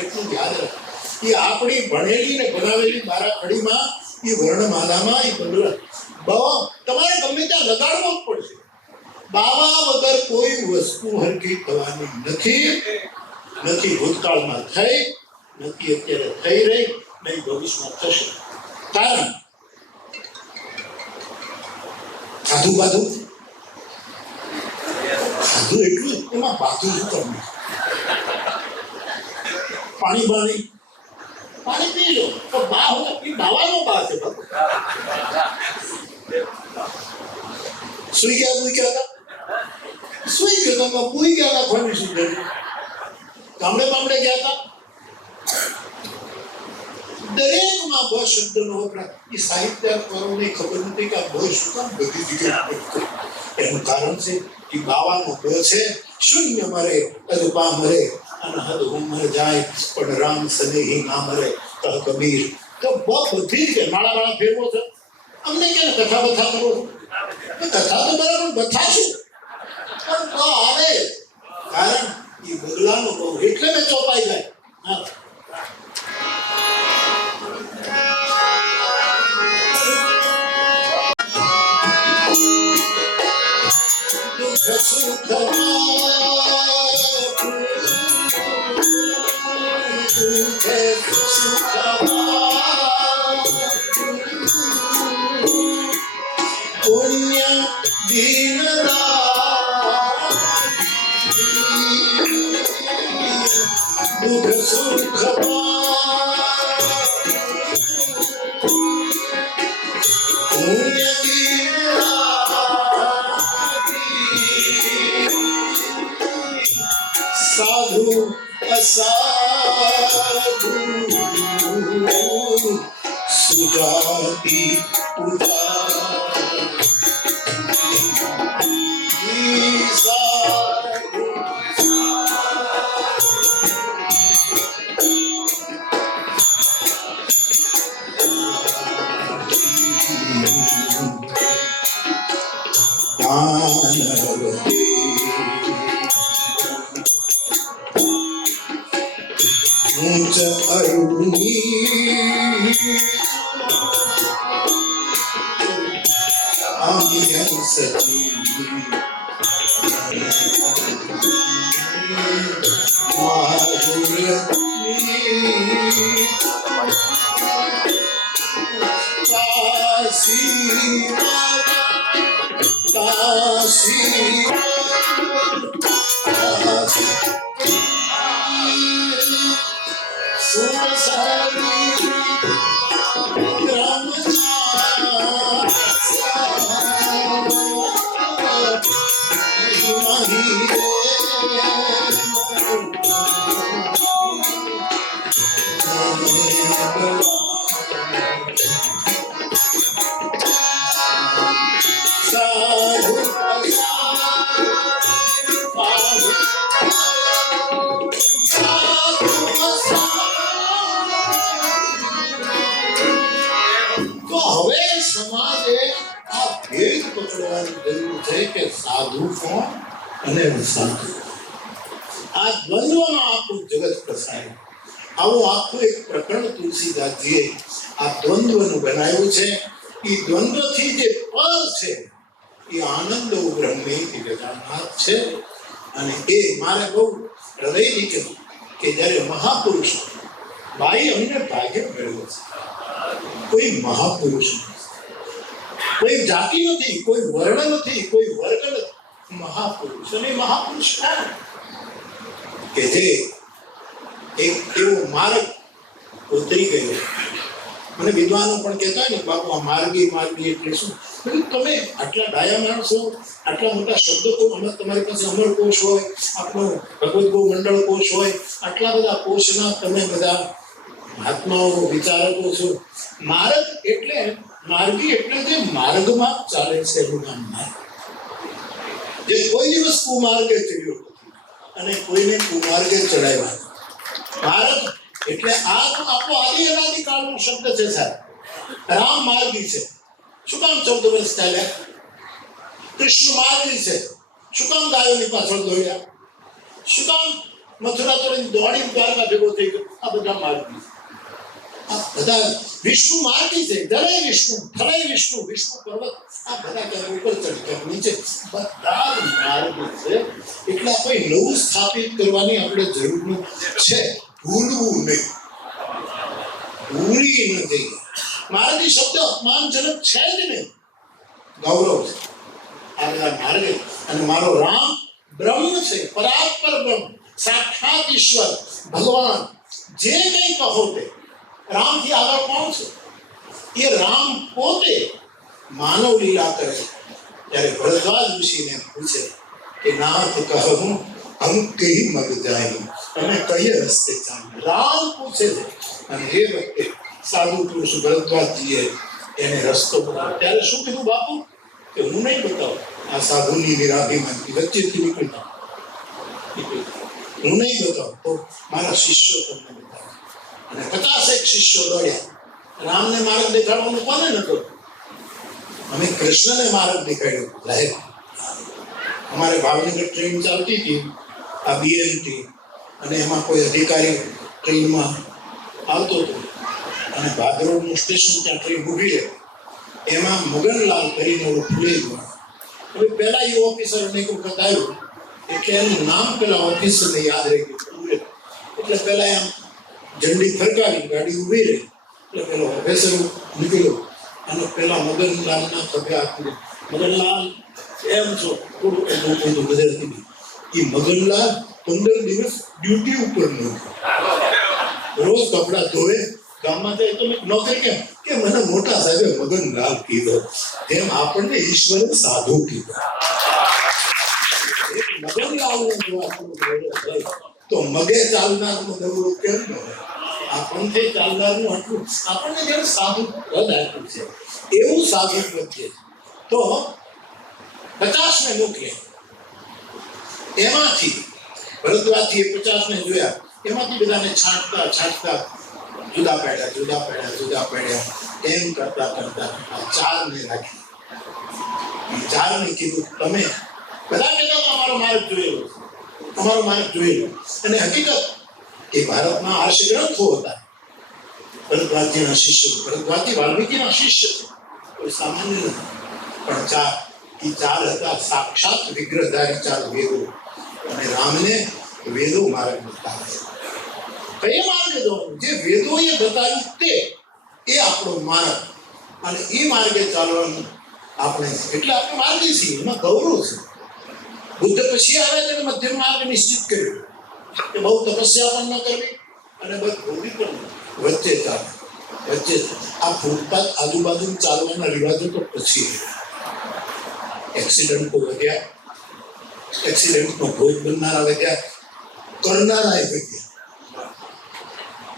એટલું યાદ રાખ. એ આપણી ભણેલી ને ભણાવેલી બારાખડીમાં એ વર્ણમાલામાં એ બગલા બ તમારે ગમે ત્યાં લગાડવો જ પડશે. બાવા વગર કોઈ વસ્તુ હરકી થવાની નથી ભૂતકાળમાં થઈ, નથી અત્યારે થઈ રહી, નહીં ભવિષ્યમાં થશે. કારણ ખાધું એટલું એમાં બાધું શું કરવું? પાણી પી લો તો બા હોય એ બાવાનો બા છે. સુઈ ગયા તમે પૂઈ ગયા હતા. ફરી શું ગામડે ગયા હતા. દરેકમાં બ શબ્દનો વપરાશ. એ સાહિત્યકારોને ખબર નથી કે આ બ શું કામ બધી જગ્યાએ. એનું કારણ છે કે બાવાનો બ છે શૂન્ય મરે અદપા મરે અનહદ ઉમર જાય પણ રામ સનેહી ના મરે કહ કબીર. તો બ બધી જ માળા ફેરવો છે. અમને કે કથા બથા કરો છો, કથા તો બરાબર બથા છું, પણ બ આવે કારણ એ બગલાનો બહુ એટલે મેં ચોપાઈ જાય. હા, પુણ્ય દીન દુઃખ સુખ પુણ્ય દીન સાધુ અસાધુ સુજાતિ ઊંચ અરુણી આમિયન સતી સાધુ કોણ અને સાધુ. આ દ્વંદ્વમાં આખું જગત ફસાય. આવું આખું એક પ્રકરણ તુલસીદાસજીએ આ દ્વંદ્વનું બનાવ્યું છે. એ દ્વંદ્વથી જે પર છે એ આનંદ બ્રહ્મે ગજાનાથ છે. અને એ મારે બહુ હૃદયથી કહેવું કે જ્યારે મહાપુરુષ ભાઈ અમને ભાગ્ય મેળવ્યો છે. કોઈ મહાપુરુષ કોઈ જાતિ નથી, કોઈ વર્ણ નથી, કોઈ વર્ગ નથી, મહાપુરુષ. અને મહાપુરુષ કે જે એક એવો માર્ગ ઉતરી ગયો. મને વિદ્વાનો પણ કહેતા ને બાપુ આ માર્ગી એટલે શું? તમે આટલા ડાયા માણસો, આટલા મોટા શબ્દો, તમારી પાસે અમરકોશ હોય, આપણો ભગવદ ગો મંડળ કોશ હોય, આટલા બધા કોશના તમે બધા મહાત્માઓ વિચારકો છો. માર્ગ એટલે માર્ગી એટલે જે માર્ગમાં ચાલે છે એનું નામ માર્ગ. જે કોઈ દિવસ કુમાર્ગે ચડ્યો અને કોઈને કુમાર્ગે ચડાવ્યા. માર્ગ એટલે આ તો આપણો આદિ અનાદિ મહત્વનો શબ્દ છે સાહેબ. રામ માર્ગી છે. શું કામ 14 વર્ષ ચાલ્યા? કૃષ્ણ માર્ગી છે. શું કામ ગાયોની પાછળ દોડ્યા? શું કામ મથુરા તોડીને દોડી દ્વારકા ભેગો થઈ ગયો? આ બધા માર્ગી છે. આ બધા વિષ્ણુ માર્ગી છે. જળે વિષ્ણુ, થળે વિષ્ણુ, વિષ્ણુ પર્વત, આ બધા ક્યાંક ઉપર ચડી ક્યાંક નીચે, બધા જ માર્ગ છે. એટલે કોઈ નવું સ્થાપિત કરવાની આપણે જરૂર છે. ભૂલવું નહીં, ભૂલી નથી. માર્ગી શબ્દ અપમાનજનક છે જ નહીં, ગૌરવ છે. આ બધા માર્ગે અને મારો રામ બ્રહ્મ છે, પરાત્પર બ્રહ્મ, સાક્ષાત ઈશ્વર ભગવાન. જે કંઈ કહો તે રામથી આગળ કોણ છે? એ રામ પોતે માનવ લીલા કરે. ત્યારે ભરદ્વાજ ઋષિને પૂછે કે નાથ કહું હમ કઈ મગ જાય, તમે કઈ રસ્તે ચાલો? રામ પૂછે છે. અને એ વખતે સાધુ પુરુષ ભરદ્વાજજીએ એને રસ્તો બતાવ્યો. ત્યારે શું કીધું બાપુ? કે હું નહીં બતાવું, આ સાધુની વિરાગીમાંથી વચ્ચેથી નીકળતા, હું નહીં બતાવું તો મારા શિષ્યો તમને બતાવે. અને 50 શિષ્યો દોડ્યા. રામને માર્ગ દેખાડવાનું કોને નતો? અમે કૃષ્ણને માર્ગ દેખાડ્યો. સાહેબ, અમારે ભાવનગર ટ્રેન ચાલતી હતી, આ બીએમટી, અને એમાં કોઈ અધિકારી ટ્રેનમાં આવતો હતો અને ભાદરોડનું સ્ટેશન ત્યાં ટ્રેન ઊભી રહે. એમાં મગનલાલ કરીને ઓળખ ભૂલી ગયો. હવે પહેલા એ ઓફિસર અનેક વખત આવ્યો એટલે એનું નામ પેલા ઓફિસરને યાદ રહી ગયું. એટલે પહેલા એમ ઝંડી ફરકાવી ગાડી ઊભી રહી એટલે પેલો ઓફિસર નીકળ્યો અને પેલા મગનલાલના ખભે આપી. મગનલાલ એમ છો? થોડું એનું ગુજરાતી. એ મગનલાલ 15 દિવસ ડ્યુટી ઉપર નો, રોજ કપડા ધોવે, ગામમાં જાય તો નોકરી કેમ કે મને મોટા સાહેબે મગનલાલ કીધો, જેમ આપણને ઈશ્વરે સાધુ કીધો. મગનલાલને જો આપણું ગૌરવ હોય તો મગે ચાલનારનું ગૌરવ કેમ ન હોય? આપણને ચાલનારનું આટલું આપણને જેમ સાધુ પદ આપ્યું છે એવું સાધુ પદ છે. તો 50 ને મોકલે. એમાંથી ભરદ્વાજજીએ 50 ને જોયા. એમાંથી બધાને છાંટતા જુદા પાડ્યા એમ કરતા 4 ને રાખી. 4 ને કીધું તમે બધા કહેતા અમારો માર્ગ જોયેલો, અમારો માર્ગ જોયેલો. અને હકીકત એ ભારતમાં 8 ગ્રંથો હતા. ભરદ્વાજજીના શિષ્ય, ભરદ્વાજજી વાલ્મીકીના શિષ્ય છે, કોઈ સામાન્ય નથી. પણ 4 હતા સાક્ષાત વિગ્રહધારી 4 વેદો. અને રામને વેદો માર્ગ બતાવે. કઈ માર્ગે જવાનું? જે વેદોએ બતાવ્યું તે એ આપણો માર્ગ. અને એ માર્ગે ચાલવાનું આપણે, એટલે આપણે માર્ગી છીએ, એમાં ગૌરવ છે. બુદ્ધ પછી આવે તેને મધ્યમ માર્ગ નિશ્ચિત કર્યો કે બહુ તપસ્યા પણ ન કરવી અને બહુ ભોગી પણ વચ્ચે ચાલે. વચ્ચે આ ફૂટપાથ આજુબાજુ ચાલવાના રિવાજો તો પછી એક્સિડન્ટો વધ્યા, એક્સિડન્ટનો ભોગ બનનારા વધ્યા, કરનારા એ વધ્યા.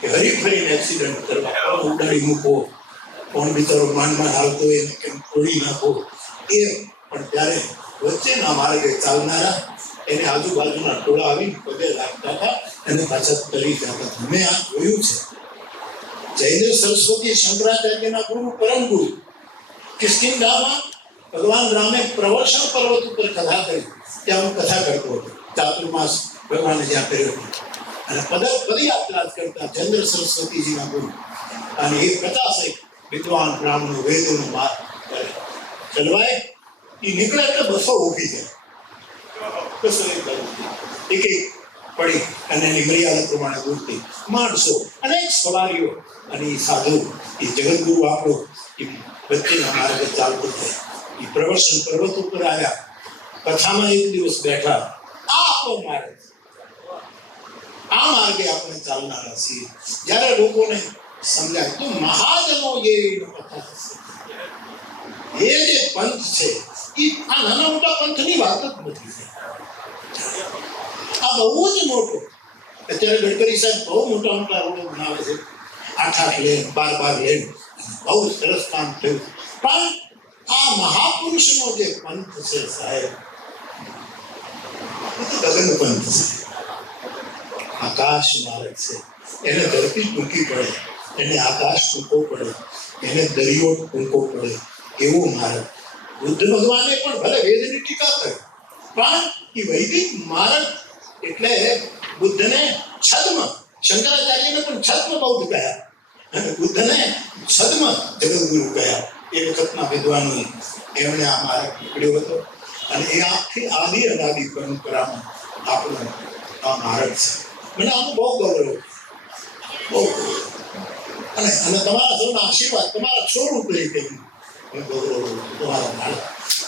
કે હરીફરીને એક્સિડન્ટ કરવા, ઉડાડી મૂકો, કોણ બિચારો માંડમાં હાલતો એને કેમ તોડી નાખો, એ પણ ત્યારે વચ્ચેના માર્ગે ચાલનારા એને આજુબાજુના ટોળા આવી પગે લાગતા હતા અને પાછા તરી જતા હતા. મેં આ જોયું છે. જયદેવ સરસ્વતી શંકરાચાર્યના ગુરુ, પરમ ગુરુ કિષ્કિંધામાં ભગવાન રામે પ્રવર્ષણ પર્વત ઉપર કથા કરી. ત્યાં હું કથા કરતો હતો. ચાતુર્માસ ભગવાને જ્યાં કર્યો હતો. અને પદયાત્રા કરતા જયેન્દ્ર સરસ્વતીજીના ગુરુ. અને એ 50 વિદ્વાન બ્રાહ્મણો વેદોનો માર્ગ કરે. ચલવાય એ નીકળે એટલે બસો ઊભી જાય. બસો એક પડી અને એની મર્યાદા પ્રમાણે દૂરતી માણસો, અનેક સવારીઓ. અને એ સાધુ, એ જગતગુરુ આપણો એ વચ્ચેના માર્ગે ચાલતો થાય. એ પ્રવર્ષણ પર્વત ઉપર આવ્યા, કથામાં એક દિવસ બેઠા. આ આપણો માર્ગ, આ માર્ગે આપણે ચાલનારા છીએ. જ્યારે લોકોને સમજાય તો મહાજનો એ જે પંથ છે એ આ નાના મોટા પંથની વાત જ નથી. આ બહુ જ મોટો. અત્યારે ગડકરી સાહેબ બહુ મોટા રોડો બનાવે છે, 8 લેન 12 લેન, બહુ સરસ કામ થયું. પણ આ મહાપુરુષનો જે પંથ છે સાહેબ, એ તો ગગન પંથ છે, આકાશ માર્ગ છે. એને ધરતી ટૂંકી પડે એને આકાશ ટૂંકો પડે, એને દરિયો ટૂંકો પડે, એવો માર્ગ. બુદ્ધ ભગવાને પણ ભલે વેદની ટીકા કરી, પણ એ વૈદિક માર્ગ એટલે બુદ્ધને છદ્મ, શંકરાચાર્યને પણ છદ્મ બૌદ્ધ કહ્યા અને બુદ્ધને છદ્મ જગદગુરુ કહ્યા. એ વખતના વિદ્વાનોએ એમણે આ માર્ગ પકડ્યો હતો અને એ આખી આદિ અનાદિ પરંપરામાં આપણો આ માર્ગ છે. મને આનું બહુ ગૌરવ, બહુ ગૌરવ. અને તમારા સૌના આશીર્વાદ, તમારા સ્વરૂપ તરીકે ગૌરવ તમારા માર્ગ.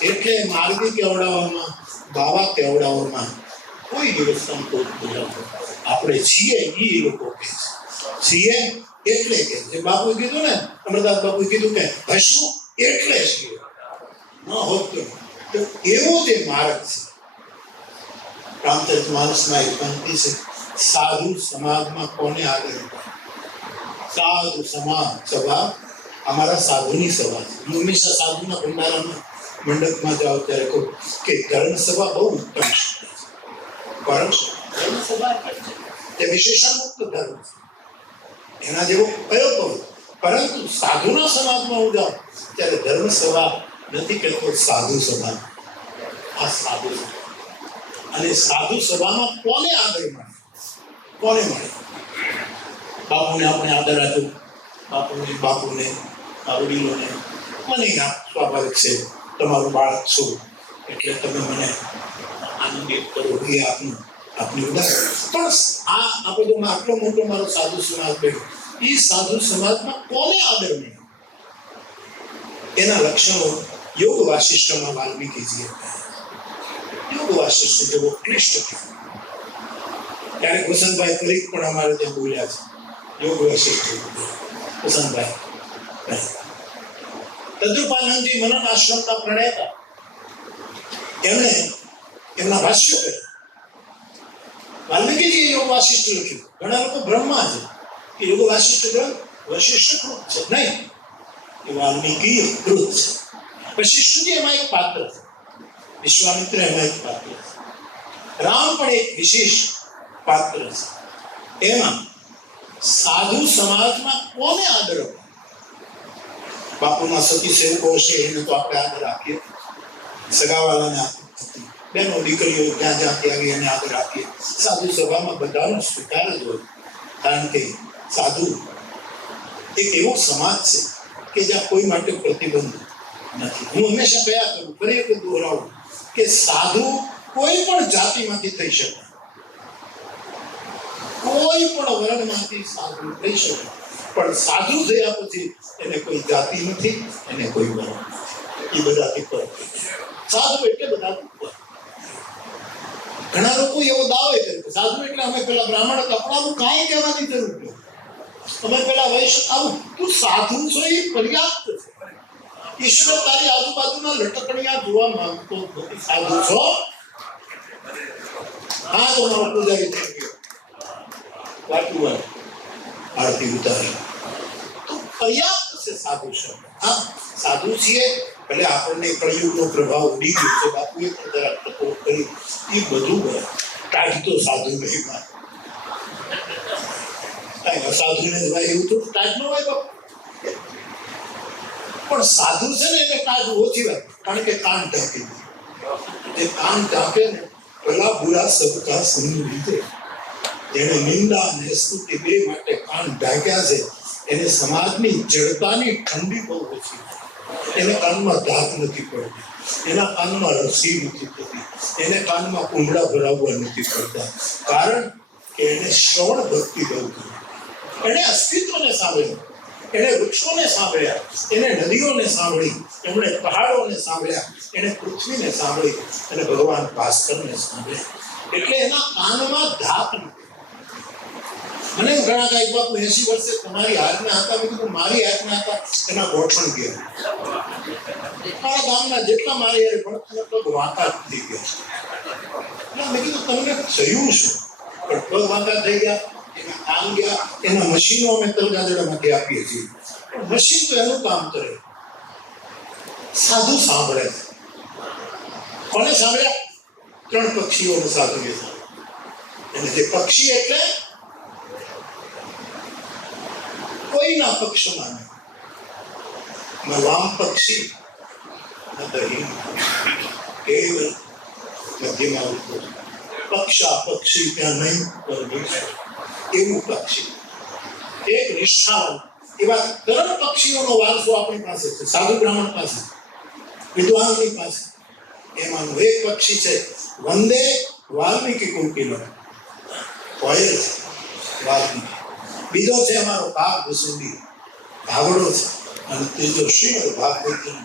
એટલે માર્ગી કેવડાવવામાં, બાવા કેવડાવવામાં કોઈ દિવસ સંકોચ નહીં. આપણે છીએ એ લોકો કે છીએ એટલે કે જે બાપુએ કીધું ને, અમરદાસ બાપુએ કીધું કે હશું એટલે છીએ, ન હોત તો એવો જે માર્ગ છે. રામચરિત માનસમાં એક પંક્તિ છે, સાધુ સમાજમાં કોને આગળ? સાધુ સમાજ સભા અમારા સાધુની સભા છે. હું હંમેશા સાધુના ભંડારામાં મંડપમાં જાઉં ત્યારે કહું કે ધર્મ સભા બહુ ઉત્તમ છે, ધર્મ સભા તે વિશેષણ મુક્ત ધર્મ છે, એના જેવો કયો કહું. પરંતુ સાધુના સમાજમાં હું જાઉં ત્યારે ધર્મ સભા નથી કહેતો, સાધુ સભા. આ સાધુ અને સાધુ સભામાં કોને આદર મળે? કોને મળે? બાપુને આપણે આદર આપ્યો, બાપુને વડીલોને. મને સ્વાભાવિક છે, તમારું બાળક છું એટલે તમે મને આનંદિત કરો, એ આપની ઉદાહરણ. પણ આ બધું આટલો મોટો મારો સાધુ સમાજ બન્યો, એ સાધુ સમાજમાં કોને આદર નહીં? એના લક્ષણો યોગ વાસિષ્ઠમાં વાલ્મીકીજીએ યોગ વાસિષ્ઠ જેવો ક્લિષ્ટ થયો. ત્યારે કુસનભાઈ પરીખ પણ અમારે ત્યાં બોલ્યા છે, યોગ વાસિષ્ઠ કુસનભાઈ. તદ્રુપાનંદજી મનન આશ્રમના પ્રણેતા, એમણે એમના ભાષ્યો કર્યા. વાલ્મીકીજીએ યોગ વાસિષ્ઠ લખ્યું. ઘણા લોકો બ્રહ્મા છે કે યોગ વાસિષ્ઠ ગ્રંથ વશિષ્ઠ કૃત છે. નહીં, એ વાલ્મીકી કૃત છે. વશિષ્ઠજી એમાં એક પાત્ર છે, વિશ્વામિત્ર એમાં એક પાત્ર છે, રામ પણ એક વિશેષ પાત્ર છે. એમાં સાધુ સમાજમાં કોને આદર આપવો? બાપુના સતી સેવકો હશે એને તો આપણે આદર આપીએ, સગાવાલાને આપીએ, બેનો દીકરીઓ જ્યાં જ્યાં ત્યાં એને આદર આપીએ. સાધુ સભામાં બધાનો સ્વીકાર જ હોય, કારણ કે સાધુ એક એવો સમાજ છે કે જ્યાં કોઈ માટે પ્રતિબંધ નથી. હું હંમેશા કહ્યા કરું, ફરી એક દોહરાવું કે સાધુ કોઈ પણ જાતિમાંથી થઈ શકે, કોઈ પણ વર્ણમાંથી સાધુ થઈ શકે, પણ સાધુ થયા પછી એને કોઈ જાતિ નથી, એને કોઈ વર્ણ નથી, એ બધાથી પર. સાધુ એટલે બધાથી પર. ઘણા લોકો એવો દાવો કરે કે સાધુ એટલે અમે પેલા બ્રાહ્મણ હતા, પણ આવું કાંઈ કહેવાની જરૂર નથી. અમે પેલા વૈશ્ય, આવું તું સાધુ છો એ પર્યાપ્ત છે. ઈશ્વર તારી આજુબાજુના લટકણિયા જોવા માંગતો નથી. સાધુ છો? હા, તો મારો પૂજારી થઈ ગયો, વાટું આરતી ઉતારી તો પર્યાપ્ત છે સાધુ શબ્દ. હા, સાધુ છીએ એટલે આપણને કળિયુગનો પ્રભાવ ઉડી ગયો છે. બાપુએ પણ જરાક ટકોર કરી, એ બધું ટાઢ તો સાધુ નહીં ભાઈ, અસાધુને ભાઈ એવું તો ટાઢ ન હોય બાપુ. પણ સાધુ છે ને એને ટાઢ ઓછી હોય, કારણ કે કાન ઢાંકી દે. એ કાન ઢાંકે ને ભલા બુરા સબકા સુન લીધે. જેને નિંદા અને સ્તુતિ બે માટે કાન ઢાંક્યા છે, એને સમાજની જડતાની ઠંડી બહુ ઓછી. એને કાનમાં ધાક નથી પડતી, એના કાનમાં રસી નથી થતી, એને કાનમાં કુંભળા ભરાવવા નથી પડતા, કારણ કે એને શ્રવણ ભક્તિ બહુ કરી. એને અસ્તિત્વને સાંભળ્યું, એને વૃક્ષોને સાંભળ્યા, એને નદીઓને સાંભળી, એમણે પહાડોને સાંભળ્યા, એને પૃથ્વીને સાંભળી, અને ભગવાન ભાસ્કરને સાંભળ્યા. એટલે એના કાનમાં ધાક નથી. મને ઘણા કાંઈ બાપુ 80 વર્ષે તમારી હાથના હતા, મેં કીધું મારી હાથના હતા, એના ગોઠણ ગયા. મારા ગામના જેટલા મારી યાર ભણતા પગ વાંકા થઈ ગયા. મેં કીધું તમને થયું શું? પણ પગ વાંકા થઈ ગયા, એના કામ ગયા, એના મશીનો અમે તલગાજડામાંથી આપીએ છીએ. પણ મશીન તો એનું કામ કરે, સાધુ સાંભળે. કોને સાંભળ્યા? 3 પક્ષીઓને સાધુએ સાંભળ્યા. અને જે પક્ષી એટલે કોઈના પક્ષમાં નહીં. ન વામ પક્ષી ન દહીન, કેવલ મધ્યમાં ઉભો. પક્ષા પક્ષી ત્યાં નહીં એવું પક્ષી, એક નિષ્ઠાવાન. એવા 3 પક્ષીઓનો વારસો આપણી પાસે છે, સાધુ બ્રાહ્મણ પાસે, વિદ્વાનની પાસે. એમાંનું એક પક્ષી છે વંદે વાલ્મીકી કોકિલમ, કોયલ છે વાલ્મીકી. બીજો છે અમારો ભાગ વસુંડી, ભાગડો છે. અને ત્રીજો શ્રીમદ ભાગવતનું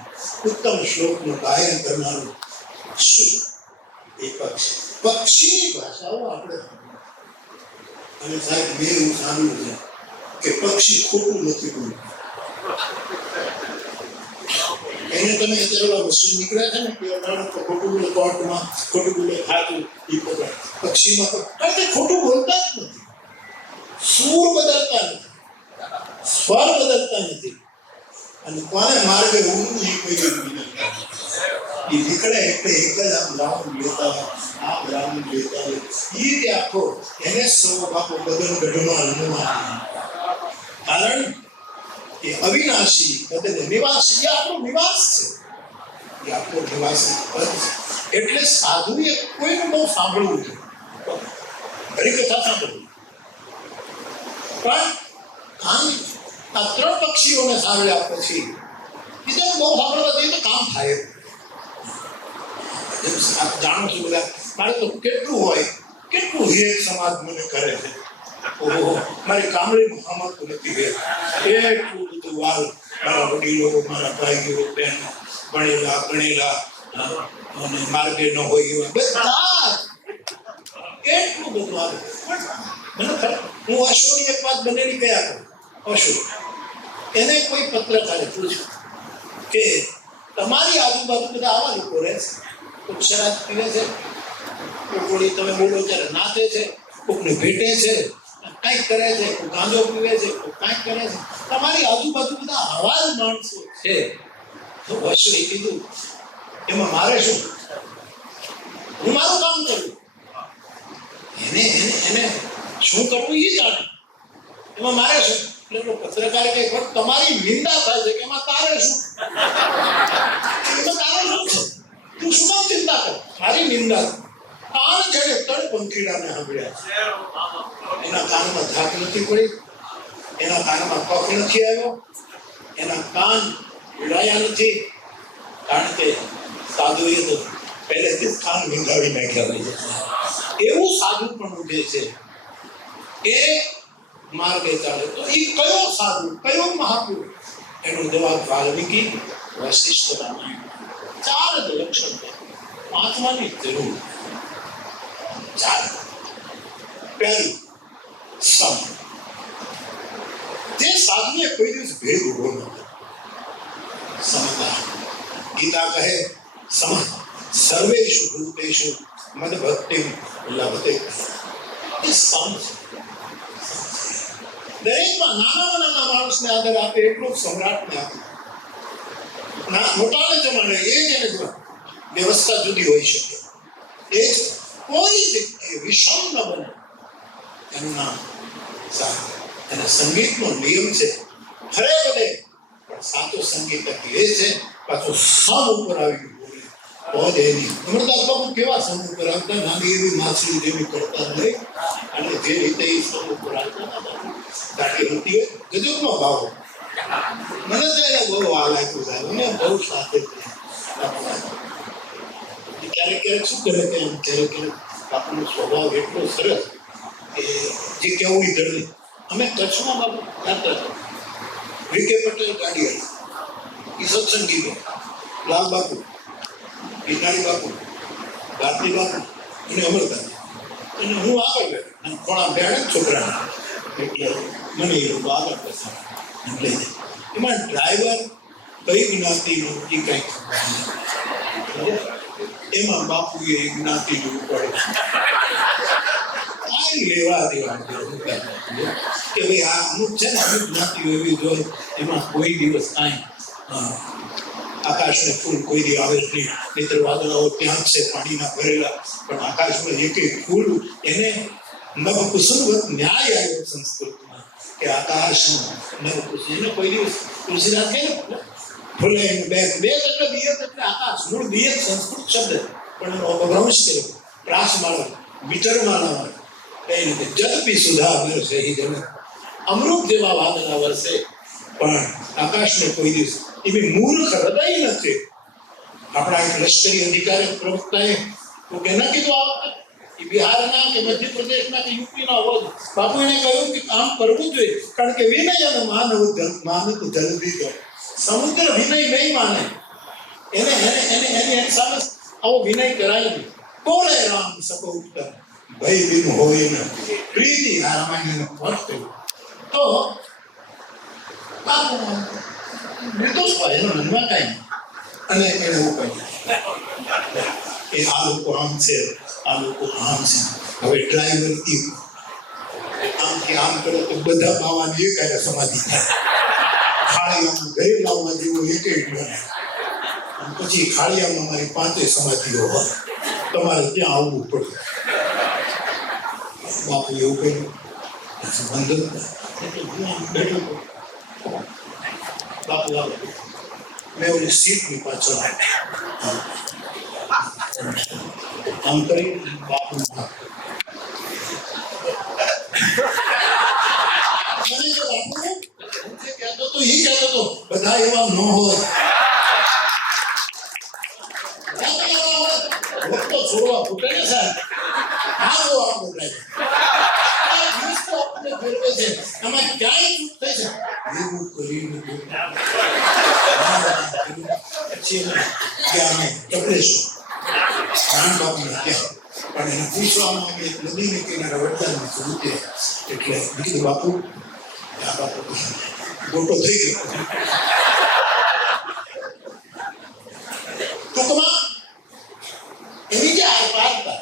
ઉત્તમ શ્લોકનું ગાયન કરનારું શુક, એ પક્ષી. પક્ષીની ભાષાઓ આપણે, અને સાહેબ મેં એવું સાંભળ્યું છે કે પક્ષી ખોટું નથી બોલતું. એને તમે અત્યારે મશીન નીકળ્યા છે ને કે ખોટું બોલે, કોર્ટમાં ખોટું બોલે, ખાતું એ પકડ. પક્ષીમાં તો કારણ કે ખોટું બોલતા જ નથી, સૂર બદલતા નથી, સ્વર બદલતા નથી. અને કોને માર્ગે ઊંઘ એ કોઈ એ નીકળે એટલે એક જ આમ રાઉન્ડ લેતા હોય, આમ રાઉન્ડ લેતા હોય. એ રીતે આખો એને સૌ બાપો બદલ ગઢમાં અનુમાન. કારણ એ અવિનાશી બદલે નિવાસી, એ આપણો નિવાસ છે, એ આપણો નિવાસી પદ છે. એટલે સાધુએ કોઈનું બહુ સાંભળવું છે, હરિકથા સાંભળવી. પણ કામ આ 3 પક્ષીઓને સાંભળ્યા પછી બીજાને બહુ સાંભળવા જઈએ તો કામ થાય. જાણો છો બધા, મારે તો કેટલું હોય, કેટલું હિરેક સમાજ મને કરે છે. ઓહો, મારી કામળી મહામત નથી ગઈ. એટલું બધું વાલ મારા વડીલો, મારા ભાઈઓ, બહેનો, ભણેલા ગણેલા અને માર્ગે ન હોય એવા બધા એટલું બધું આવે. મને હું અશોકની એક વાત બનેલી કયા કરું. અશોક એને કોઈ પત્રકારે પૂછ્યું કે તમારી આજુબાજુ બધા આવા લોકો રહે છે, કોઈક શરાબ પીવે છે, કોઈક વળી તમે બોલો ત્યારે નાચે છે, કોઈકને ભેટે છે, કાંઈક કરે છે, કોઈ ગાંજો પીવે છે, કોઈ કાંઈક કરે છે, તમારી આજુબાજુ બધા આવા જ માણસો છે. તો અશોકે કીધું એમાં મારે શું, હું મારું કામ કરું. એને એને એને શું કરવું એ જાણે, એમાં મારે શું. એટલે પત્રકારે કહે તમારી નિંદા થાય છે કે એમાં તારે શું, એમાં તારે શું છે, તું શું કામ ચિંતા કર, મારી નિંદા. કાન જેને તળ પંખીડાને સાંભળ્યા, એના કાનમાં ધાક નથી પડી, એના કાનમાં પગ નથી આવ્યો, એના કાન ઉડાયા નથી. કારણ કે સાધુએ તો પહેલેથી જ કાન વિંગાવી નાખ્યા હોય છે. એવું સાધુ પણ ઉઠે છે એ માર્ગે ચાલે. તો એ કયો સાધુ, કયો મહાપુરુષ? એનો જવાબ વાલ્મીકી, વશિષ્ઠ, રામાયણ. 4 જ લક્ષણ છે, 5માની જરૂર. 4. પહેલું સમ. જે સાધુએ કોઈ દિવસ ભેદ ઉભો ન કર્યો. સમતા. ગીતા કહે સમ સર્વેષુ ભૂતેષુ મદ ભક્તિ લભતે. એ સમ છે. દરેકમાં નાનામાં નાના માણસને આદર આપે એટલું સમ્રાટને આપે. મોટાને જમાને એ જ એને વ્યવસ્થા જુદી હોઈ શકે, એ જ કોઈ જગ્યાએ વિષમ ન બને, એનું નામ સાધુ. અને સંગીતનો નિયમ છે હરે બધે, પણ સાચો સંગીત એ છે પાછો સમ ઉપર આવી બોલે તો જ એની. અમરદાસ બાપુ કેવા સમ ઉપર આવતા, નાની એવી માછલી જેવી કરતા નહીં, અને જે રીતે એ સમ ઉપર આવતા દાટી હતી ગજબનો ભાવ. મને તો એને બહુ આ લાગ્યું સાહેબ, મને બહુ સાથે ક્યારેક ક્યારેક શું કરે કે ક્યારેક ક્યારેક આપણો સ્વભાવ એટલો સરસ કે જે કેવું ધરલી. અમે કચ્છમાં બાપુ જાતા હતા, વીકે પટેલ ગાડી આવી, એ સત્સંગી ગયો, લાલ બાપુ, ગીતાળી બાપુ, ભારતી બાપુ અને અમરદાસ, અને હું આગળ બેઠો અને થોડા બેઠા છોકરાના. એટલે મને એ લોકો આગળ બેસા એટલે એમાં ડ્રાઈવર કઈ જ્ઞાતિનો એ કંઈક એમાં બાપુએ જ્ઞાતિનું પડે લેવા દેવા કે ભાઈ આ અમુક છે ને, અમુક જ્ઞાતિઓ એવી હોય એમાં કોઈ દિવસ કાંઈ આકાશને ફૂલ કોઈ દી આવે જ નહીં, નહીતર વાદળાઓ ત્યાં છે પાણીના ભરેલા, પણ આકાશમાં એક ફૂલ એને નભ કુસુમવત ન્યાય આવ્યો સંસ્કૃતમાં કે આકાશ એને કોઈ દિવસ તુલસીદાસ કહે ને ભૂલે બે એટલે દિયત એટલે આકાશ મૂળ દિયત સંસ્કૃત શબ્દ પણ એનો અપભ્રંશ કર્યો પ્રાસમાળા મીટરમાળા કઈ રીતે જદપી સુધા વર્ષે જન અમૃત જેવા વાદળા વર્ષે પણ આકાશને કોઈ દિવસ એ બી મૂર્ખ હૃદય નથી. આપણા એક લશ્કરી અધિકારી પ્રવક્તાએ તો કે ન કીધું આ એ બિહારના કે મધ્યપ્રદેશના કે યુપીના હોય બાપુ એને કહ્યું કે કામ કરવું જોઈએ કારણ કે વિનય અને માનવ માનવ જલ્દી જાય. સમુદ્ર વિનય નહીં માને એને એને એને એની સામે આવો વિનય કરાય નહીં. બોલે રામ સકો ઉત્તર ભય બિન હોય ન પ્રીતિ આ રામાયણનો અર્થ તો બાપુ નિર્દોષ ભાઈ એનો મનમાં કાંઈ અને એને એવું કહ્યું કે આ લોકો આમ છે આ લોકો આમ છે. હવે ડ્રાઈવર આમ કરો તો બધા બાવાની એક આયા સમાધિ થાય. ખાળિયામાં ઘરે લાવવા જેવો એક પછી ખાળિયામાં મારી 5 સમાધિઓ હોય તમારે ત્યાં આવવું પડે. બાપુ એવું કહ્યું બંધ બેઠો બાપુ આવે મેં ઓલી સીટની પાછળ આમ કરી બાપુ બધા એવા ન હોય તો છોડવા ફૂટે ને સાહેબ આ જો આપણો આમાં ક્યાંય ચૂક થઈ છે એવું કરીને પછી અમે ચપડેશું નાન બાપુને ક્યાં પણ એને પૂછવામાં કે નદીને કિનારે વડતાની રૂપે એટલે કીધું બાપુ આ બાપુ ગોટો થઈ ગયો. ટૂંકમાં એની જે આરપારતા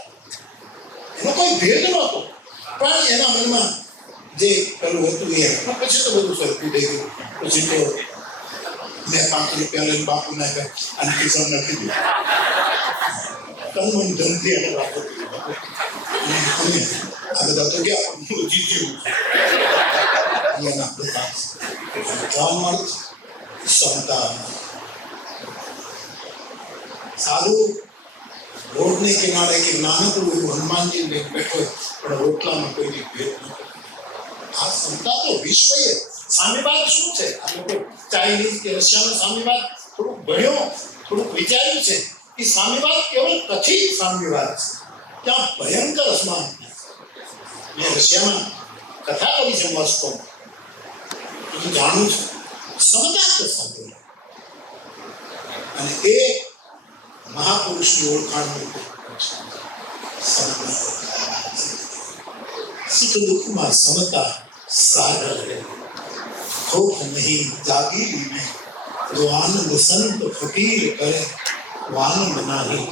એનો કોઈ ભેદ નહોતો પણ એના મનમાં જે પેલું હતું એ પછી તો બધું સરખું થઈ ગયું. પછી તો મેં 5 રૂપિયા લઈને બાપુને અને કિશન નાખી દીધું તન ધનથી એને વાપરતી આ બધા તો ગયા જીત્યું સાધુ રોડને કિનારે કે નાનકડું એવું હનુમાનજી લઈને બેઠો પણ રોટલામાં કોઈ ભેદ નથી. આ ક્ષમતા તો વિશ્વએ સામ્યવાદ શું છે આ લોકો ચાઇનીઝ કે રશિયાનો સામ્યવાદ થોડુંક ભણ્યો થોડુંક વિચાર્યું છે કે સામ્યવાદ કેવળ કથિત સામ્યવાદ છે ત્યાં ભયંકર અસમાન મેં રશિયામાં કથા કરી છે મોસ્કોમાં હું જાણું છું સમજાત સાધુ અને એ મહાપુરુષની ઓળખાણનું સુખ દુઃખમાં સમતા સાગર ખોફ નહીં જાગીરી નહીં જો આનંદ સંત ફકીર કરે આનંદ નહીં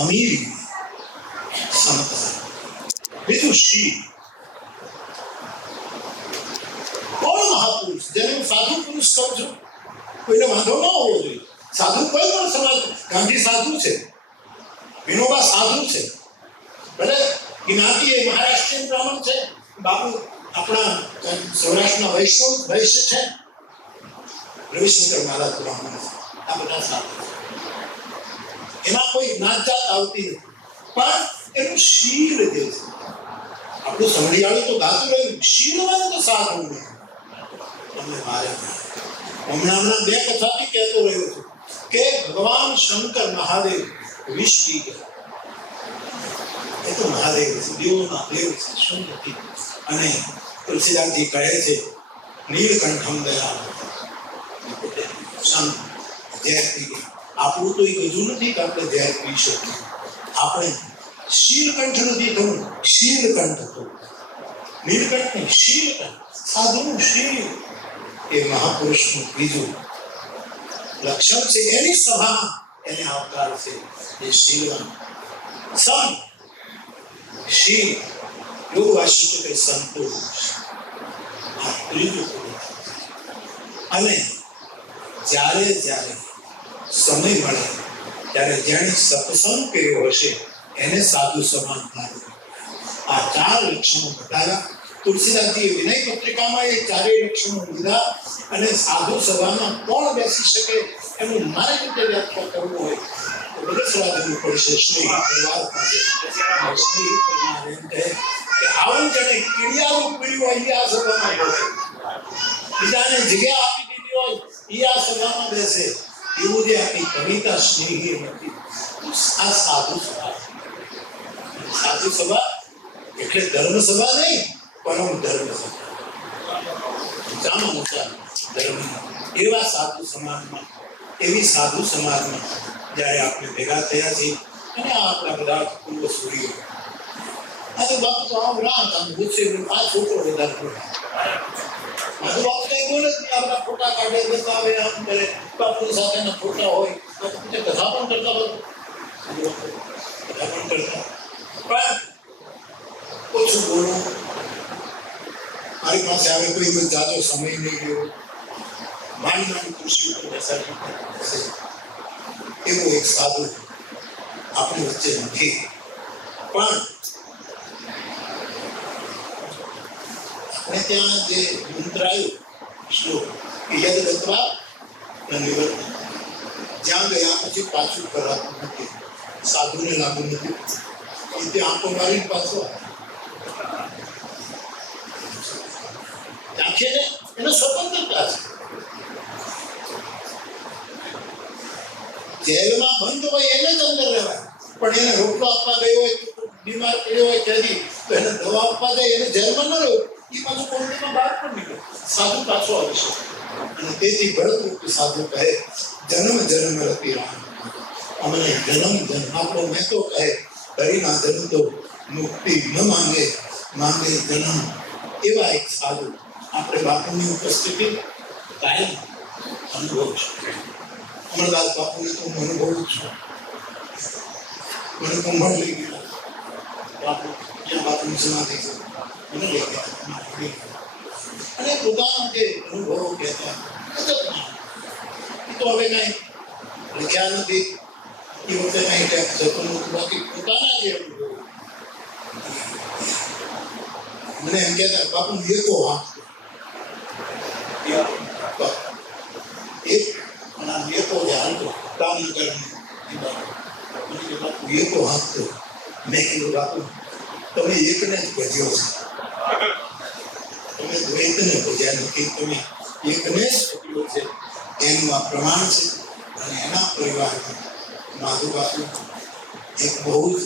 અમીરી સમતા. બીજું શીલ કોણ મહાપુરુષ જેને હું સાધુ પુરુષ કહું છું કોઈને વાંધો ન હોવો જોઈએ. સાધુ કોઈ પણ સમાજ ગાંધી સાધુ છે વિનોબા સાધુ છે ભલે જ્ઞાતિ એ મહારાષ્ટ્રીયન બ્રાહ્મણ છે બાપુ આપણા સૌરાષ્ટ્રના વૈશ્ય છે રવિશંકર મહારાજ બ્રાહ્મણ છે આ બધા સાધુ એમાં કોઈ જ્ઞાત જાત આવતી નથી પણ એનું શીલ જે છે આપણું સમડિયાળું તો ગાતું રહ્યું શીલવાન તો સાધુ નહીં તમને મારે હમણાં 2 કથાથી કહેતો રહ્યો છું કે ભગવાન શંકર મહાદેવ વિષ પી ગયા. એ તો મહાદેવ છે દેવોના દેવ છે શું નથી. અને તુલસીદાસજી કહે છે નીલકંઠમ દયા શાંત ઝેર પી ગયા. આપણું તો એ કજું નથી કે આપણે ઝેર પી શકીએ. આપણે શીલકંઠ નથી થવું શીલકંઠ થવું નીલકંઠ નહીં શીલકંઠ સાધુનું શીલ એ મહાપુરુષનું બીજું લક્ષણ છે. એની સભામાં એને આવકાર છે એ શીલવાન સમ શીલ એવું વાંચ્યું કે સંતોષ આ ત્રીજું. અને જ્યારે જ્યારે સમય મળે ત્યારે જેણે સત્સંગ કર્યો હશે એને સાધુ સમાન થાય. આ 4 લક્ષણો બતાવ્યા તુલસીદાસજીએ વિનય પત્રિકામાં એ ચારેય લક્ષણો લીધા અને સાધુ સભામાં કોણ બેસી શકે એનું મારી રીતે વ્યાખ્યા કરવું હોય તો બગસરાજનું પડશે શ્રી પરિવાર પાસે. શ્રી પરિવાર એમ કહે કે આવું જણે કીડિયાનું પીડ્યું હોય એ આ સભામાં બેસે, બીજાને જગ્યા આપી દીધી હોય એ આ સભામાં બેસે, એવું જે આપી કવિતા સ્નેહી નથી. આ સાધુ સભા. સાધુ સભા એટલે ધર્મ સભા નહીં, પરમ ધર્મ સભા, મોટા ધર્મ. એવા સાધુ સમાજમાં, એવી સાધુ સમાજમાં જ્યારે આપણે ભેગા થયા છીએ અને આપણા બધા પૂર્વ સૂર્યો આજે બાપુ તો આમ રાત આમ ગુસ્સે આ છોકરો વધારે બોલે, મારું બાપુ કઈ બોલે જ નહીં. આપણા ફોટા કાઢે, બતાવે, આમ કરે, બાપુની સાથેના ફોટા હોય તો કથા પણ કરતા હોય, કથા પણ કરતા પણ ઓછું બોલવું. મારી પાસે આવે કોઈ જાજો સમય નહીં રહ્યો, માની નાની ખુશી ઉપર બેસાડી એવો એક સાધુ આપણી વચ્ચે નથી. પણ આપણે ત્યાં જે મંત્ર આવ્યું શ્લોક યદ ગત્વા ન નિવર્તતે, જ્યાં ગયા પછી પાછું કરાતું નથી, સાધુને લાગુ નથી, એ ત્યાં આંખો મારી પાછો રાખે ને એનો સ્વતંત્રતા છે. જેલમાં બંધ હોય એને જ અંદર રહેવાય, પણ એને રોટલો આપવા ગયો હોય, બીમાર પડ્યો હોય ત્યાંથી તો એને દવા આપવા જાય, એને જેલમાં ન રહ્યો, એ પાછું કોર્ટમાં બહાર પણ નીકળે, સાધુ પાછો આવી શકે. અને તેથી ભરતરૂપી સાધુ કહે જન્મ જન્મ રતી રામ, અમને જન્મ જન્મ આપણો મેં તો કહે હરિના જન્મ તો મુક્તિ ન માંગે, માંગે જન્મ. એવા એક સાધુ આપણે બાપુની ઉપસ્થિતિ કાયમ અનુભવ છે. અમરદાસ બાપુને તો હું અનુભવું છું. મને કુંભળ લઈ ગયા બાપુ, ત્યાં બાપુની સમાધિ છે, મને લઈ ગયા અને પોતાના જે અનુભવો કહેતા એ તો હવે કઈ લખ્યા નથી, એ વખતે કઈ ટેપ જતું નહોતું, બાકી પોતાના જે અનુભવો મને એમ કહેતા બાપુ એકો હાથ એક એકો જે હાલતો રામનગર બાપુ એકો હાથતો. મેં કીધું બાપુ તમે એકને જ ભજ્યો છે, તમે દ્વૈતને ભજ્યા નથી, તમે એકને જ પકડ્યો છે, એનું આ પ્રમાણ છે. અને એના પરિવારમાં માધુ બાપુ એક બહુ જ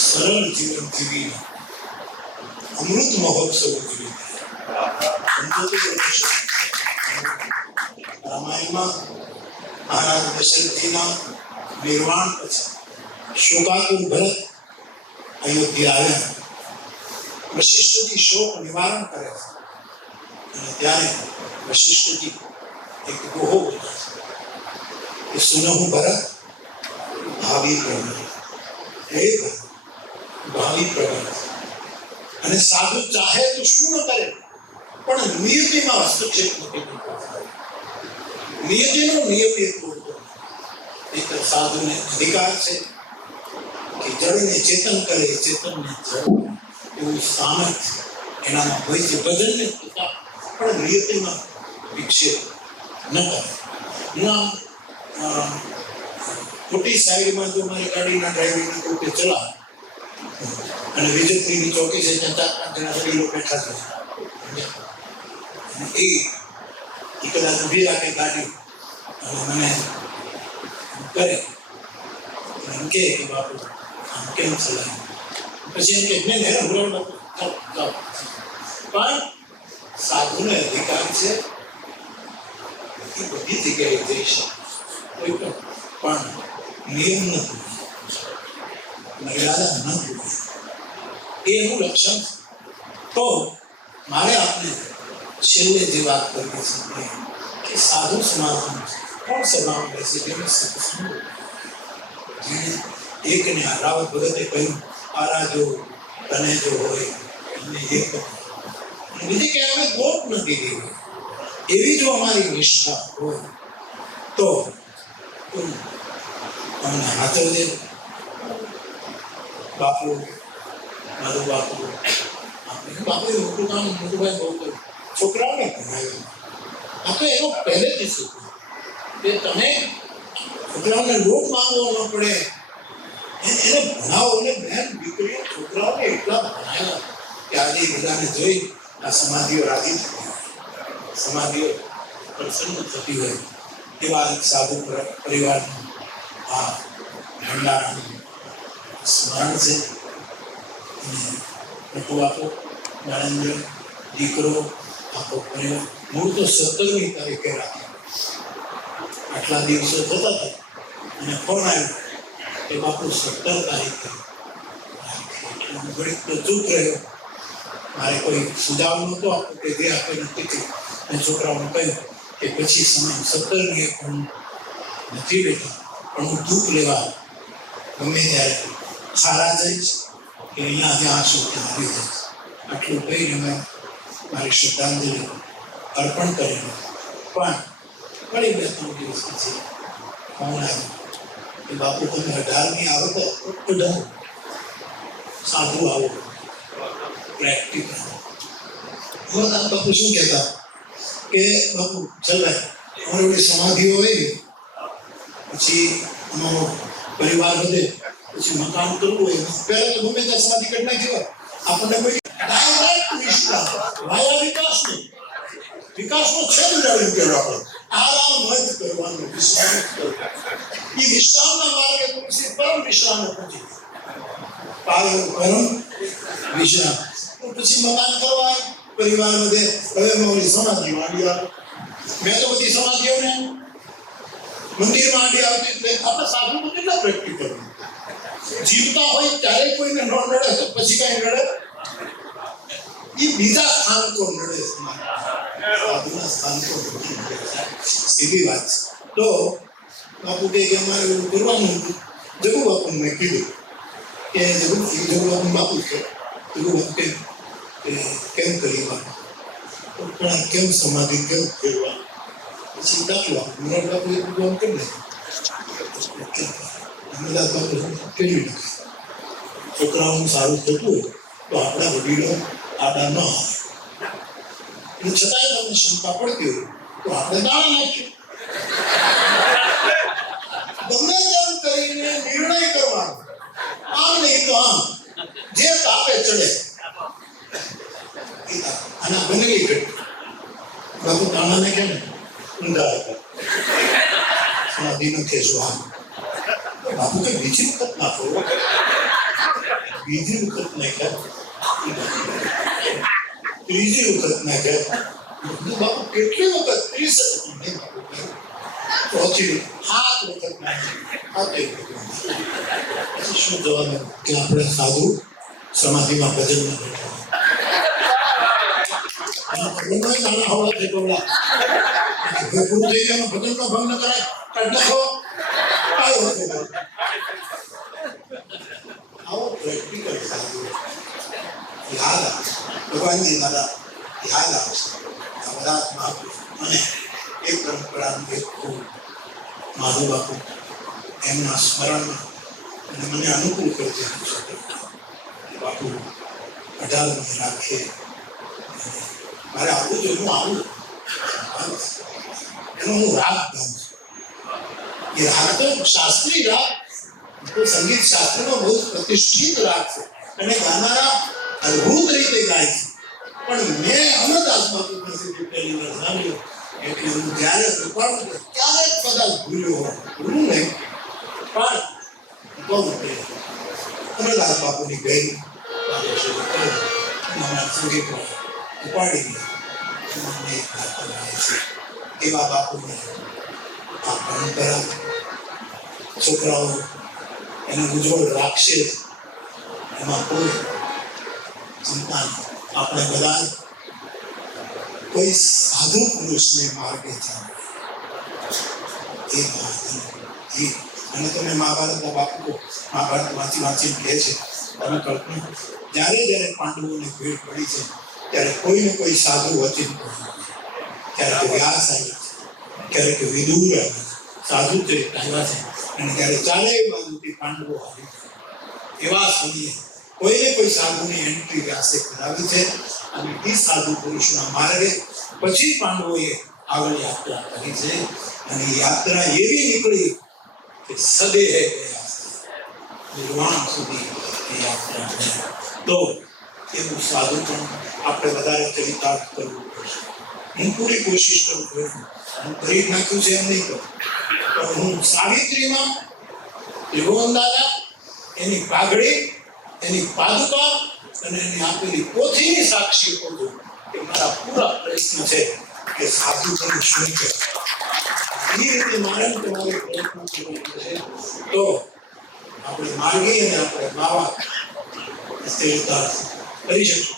સરળ જીવન જીવી અમૃત મહોત્સવ જીવી. રામાયણમાં મહારાજ દશરથજીના નિર્વાણ પછી શોકાતુર ભરત અયોધ્યા આવ્યા, વશિષ્ઠજી શોક નિવારણ કરે છે અને ત્યારે વશિષ્ઠજી એક દોહો બોલે છે કે સુનહુ ભરત ભાવિ પ્રગટ, હે ભરત ભાવિ પ્રગટ. અને સાધુ ચાહે તો શું ન કરે, પણ નિયતિમાં હસ્તક્ષેપ નથી કરતો, નિયતિનો નિયમ એ તોડતો. એક સાધુને અધિકાર છે કે જળને ચેતન કરે, ચેતનને જળ, એવું સામર્થ્ય એનામાં હોય છે. ભજનને પણ નિયતિમાં વિક્ષેપ ન કરે. ખોટી સાઈડમાં જો મારી ગાડીના ડ્રાઈવિંગની પોતે ચલાવે અને વિજયપુરીની ચોકી છે ત્યાં 4-5 જણા વડીલો બેઠા છે, એ કદાચ ઊભી રાખે ગાડી અને મને કરે એમ કે બાપુ આમ કેમ ચલાવે, પછી એમ કે મેં રોડ પણ સાધુને અધિકાર છે એ બધી જગ્યાએ જઈ શકે, કોઈ પણ નિયમ નથી, મર્યાદા ન ભૂલે, એનું લક્ષણ. તો મારે આપને છેલ્લે જે વાત કરવી છે કે સાધુ સમાજમાં કોણ સભામાં બેસે, જેને સત્સંગ, જેને એકને રાવત ભગતે કહ્યું આરાજો તને જો હોય એમને એક, બીજી કે અમે ગોટ નથી દેવી, એવી જો અમારી નિષ્ઠા હોય તો અમને હાજર દે. બાપુ મારું બાપુ આપણે બાપુએ મોટું કામ મોટુભાઈ બહુ કર્યું, છોકરાઓને ભણાવ્યા. આ તો એનો પહેલેથી શીખ્યું કે તમે છોકરાઓને લોટ માંગવો ન પડે, એને ભણાવો. અને બેન દીકરીઓ છોકરાઓને એટલા ભણાવ્યા કે આજે બધાને જોઈ આ સમાધિઓ રાજી થતી હોય, સમાધિઓ પ્રસન્ન થતી હોય. એવા એક સાધુ પરિવારનું આ ભંડારાનું સ્મરણ છે. મોટો બાપો નરેન્દ્ર, દીકરો, આખો પરિવાર. મૂળ તો 17મી તારીખે રાખ્યો. આટલા દિવસો થતા હતા અને ફોન આવ્યો કે બાપુ 17 તારીખે રાખ્યો. હું ઘડીક તો ચૂપ રહ્યો. મારે કોઈ સુધાર નહોતો આપો કે જે આપે નથી થયું. મેં છોકરાઓને કહ્યું કે પછી સમય 17મીએ હું નથી લેતો, પણ હું દુઃખ લેવા ગમે ત્યારે ખારા જઈશ કે અહીંયા જ્યાં છું ત્યાં આવી જઈશ. આટલું કહીને મેં મારી શ્રદ્ધાંજલિ અર્પણ કરેલું. પણ વળી 2-3 દિવસ પછી ફોન આવ્યો કે બાપુ તમે 18મી આવો તો બધા સાધુ આવો પ્રેક્ટિકલ. બાપુ શું કહેતા કે બાપુ ચાલ ભાઈ અમારી બધી સમાધિઓ હોય ને પછી અમારો પરિવાર વધે, પછી મકાન કરવું હોય પહેલા તો ગમે ત્યાં સમાધિ કરી નાખી. આપણને કોઈ ડાયરેક્ટ વિશ્વાસ વાયા વિકાસનો છેદ ઉડાડી કર્યો. આપણે આરામ મત કરવાનો, વિશ્રામ કરવાનો. એ વિશ્રામના માર્ગે પછી પરમ વિશ્રામ પહોંચી પરમ વિશ્રામ. પછી મકાન કરવાય, પરિવાર વધે. હવે મારી સમાધિ માંડી આવે. મેં તો બધી સમાધિઓને મંદિરમાં આડી આવતી એટલે આપણે સાધુ કેટલા પ્રેક્ટિકલ જીવતા હોય ત્યારે કોઈને ન નડે તો પછી કઈ નડે. એ બીજા સ્થાન તો નડે, સાધુના સ્થાન તો સીધી વાત છે. તો બાપુ કે અમારે એવું કરવાનું હતું. જગુ બાપુને મેં કીધું કે જગુ બાપુ બાપુ છે. જગુ બાપુ કેમ કરી વાત, પણ કેમ સમાધિ કેમ ફેરવા. પછી દાખલો મુરાદ બાપુ એ બધું કરી નાખ્યું. મુરાદ બાપુ ફેરવી નાખ્યું. છોકરાઓનું સારું થતું હોય તો આપણા વડીલો આડા ન આવે. અને છતાંય તમને શંકા પડતી હોય તો આપણે દાણા નાખ્યું. ગમે તેમ કરીને નિર્ણય કરવાનો, આમ નહીં તો આમ, જે તાપે ચડે. આના બને ગઈ ઘટ બાપુ દાણાને કેમ ઊંધા હતા સમાધિ નો કેસો. આમ બાપુ કે બીજી વખત નાખો, બીજી વખત નાખ્યા, ત્રીજી વખત નાખ્યા. બાપુ કેટલી વખત? 30 ચોથી 7 વખત નાખ્યા. પછી શું જવાબ કે આપણે સાધુ સમાધિમાં ભજન ના બેઠા ભગવાનજી દાદા યાદ આવશે. બધા મહાપુરુષ અને એક પરંપરાનું એક માધુ બાપુ એમના સ્મરણમાં અને મને અનુકૂળ કરતી બાપુ 18મી રાખીએ મારે આવવું જોઈએ. હું આવું એનો હું રાગ ગાઉં છું. એ રાગ તો શાસ્ત્રીય રાગ, તો સંગીત શાસ્ત્રમાં બહુ પ્રતિષ્ઠિત રાગ છે અને ગાનારા અદ્ભુત રીતે ગાય છે. પણ મેં અમરદાસ બાપુ પાસેથી પહેલી વાર સાંભળ્યો એટલે હું જ્યારે કૃપાળું ક્યારેક કદાચ ભૂલ્યો હોય, ભૂલું નહીં પણ કહું કે અમરદાસ બાપુની ગઈ મારા સંગીત ઉપાડી ગયા. એવા બાપુને આ પરંપરા છોકરાઓ એને ઉજ્જવળ રાખશે, એમાં કોઈ ચિંતા નહીં. આપણે બધા કોઈ સાધુ પુરુષને માર્ગે ચાલે એ માર્ગ. અને તમે મહાભારતના બાપુ મહાભારત વાંચીને કહે છે તમે કલ્પના જ્યારે જ્યારે પાંડવોને ભીડ પડી છે ત્યારે કોઈને કોઈ સાધુ વચન ક્યારેક વ્યાસ આવ્યા છે, ક્યારેક વિદુર આવ્યા છે, સાધુ ચરિત્ર આવ્યા છે અને ત્યારે ચારેય બાજુથી પાંડવો આવી એવા સમયે કોઈને કોઈ સાધુની એન્ટ્રી વ્યાસે કરાવી છે અને એ સાધુ પુરુષના માર્ગે પછી પાંડવોએ આગળ યાત્રા કરી છે અને એ યાત્રા એવી નીકળી કે સદેહ ગયા નિર્વાણ સુધી એ યાત્રા ગયા. તો એનું સાધુ પણ આપણે વધારે ચરિતાર્થ કરવું પડશે. હું પૂરી કોશિશ કરું છું, હું કરી નાખ્યું છે એમ નહીં કરું, પણ હું સાવિત્રીમાં ત્રિભુવન દાદા, એની પાઘડી, એની પાદુકા અને એની આપેલી પોથીની સાક્ષી કરું છું કે મારા પૂરા પ્રયત્ન છે કે સાધુ બનવું શું છે. એ રીતે મારે તમારે પ્રયત્ન કરવો પડશે. તો આપણે માર્ગી અને આપણે બાવા ચરિતાર્થ કરી શકશું.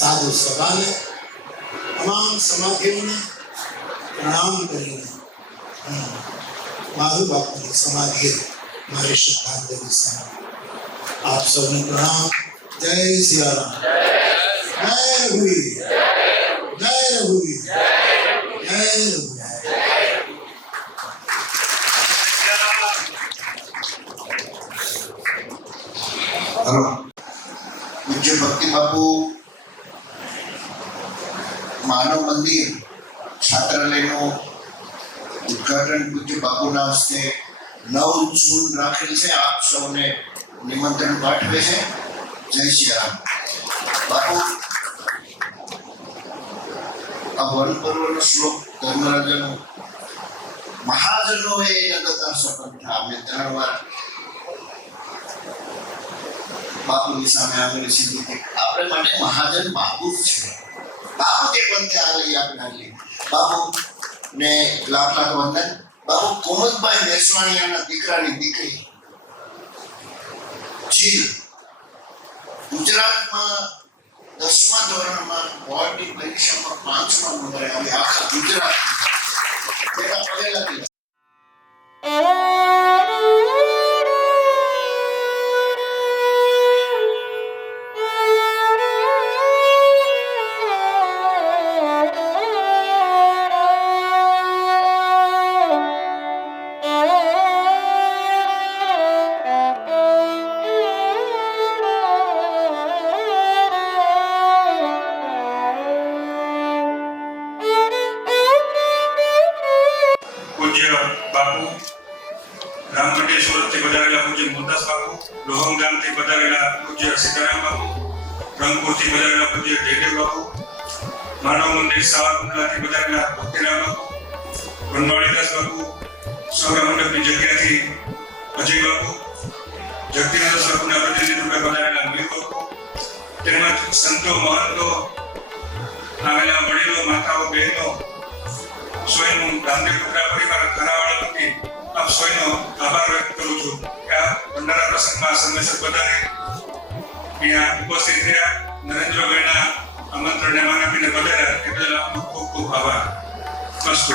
સાધુ સભાને, તમામ સમાધિઓને પ્રણામ કરીને માધુ બાપુની સમાધિએ મારી શ્રદ્ધાંજલિ સમર્પણ. આપ સૌને પ્રણામ. જય સિયારામ. જય રઘુવીર. જય રઘુવીર. જય રઘુવીર. પૂજ્ય ભક્તિ બાપુ માનવ મંદિર છાત્રાલયનું ઉદ્ઘાટન પૂજ્ય બાપુના હસ્તે 9 જૂન રાખેલ છે. આપ સૌને નિમંત્રણ પાઠવે છે. જય શ્રી રામ. બાપુ આ વન પર્વનો શ્લોક ધર્મરાજાનો મહાજનો હે નગતા સપંથા. અમે 3 વાર બાપુની સામે આવેલી સિદ્ધિ કે આપણે માટે મહાજન બાપુ જ છે. બાપુ કે પંથે આલી આપણે આલી. બાપુ ને લાખ લાખ વંદન. બાપુ કોમલભાઈ મેસવાણીયાના દીકરાની દીકરી જીલ ગુજરાતમાં 10મા ધોરણમાં બોર્ડની પરીક્ષામાં 5મા નંબરે આવી. આખા ગુજરાત તેના પગે લાગી. પૂજ્ય બાપુ, રામમંડી સુરતથી પધારેલા પૂજ્ય મોહનદાસ બાપુ, લોહમ ગામથી પધારેલા પૂજ્ય સીતારામ બાપુ, રંગપુરથી પધારેલા પૂજ્ય જયદેવ બાપુ, માનવ મંદિર સાવરકુંડલાથી પધારેલા ભક્તિરામ બાપુ, વનવાળીદાસ બાપુ, સૌરા મંડપની જગ્યાથી અજય બાપુ, જગદીશ બાપુના પ્રતિનિધિ રૂપે પધારેલા મીર બાપુ, તેમજ સંતો મહંતો, આવેલા વડીલો, માતાઓ, બહેનો, સોયનું ગામદેવ કુકરા પરિવાર ઘરાવાળા વતી આપ સોયનો આભાર વ્યક્ત કરું છું કે આ ભંડારા પ્રસંગમાં સમયસર પધારી અહીંયા ઉપસ્થિત રહ્યા, નરેન્દ્રભાઈના આમંત્રણને માન આપીને પધાર્યા એ બદલ આપનો ખૂબ ખૂબ આભાર. અસ્તુ.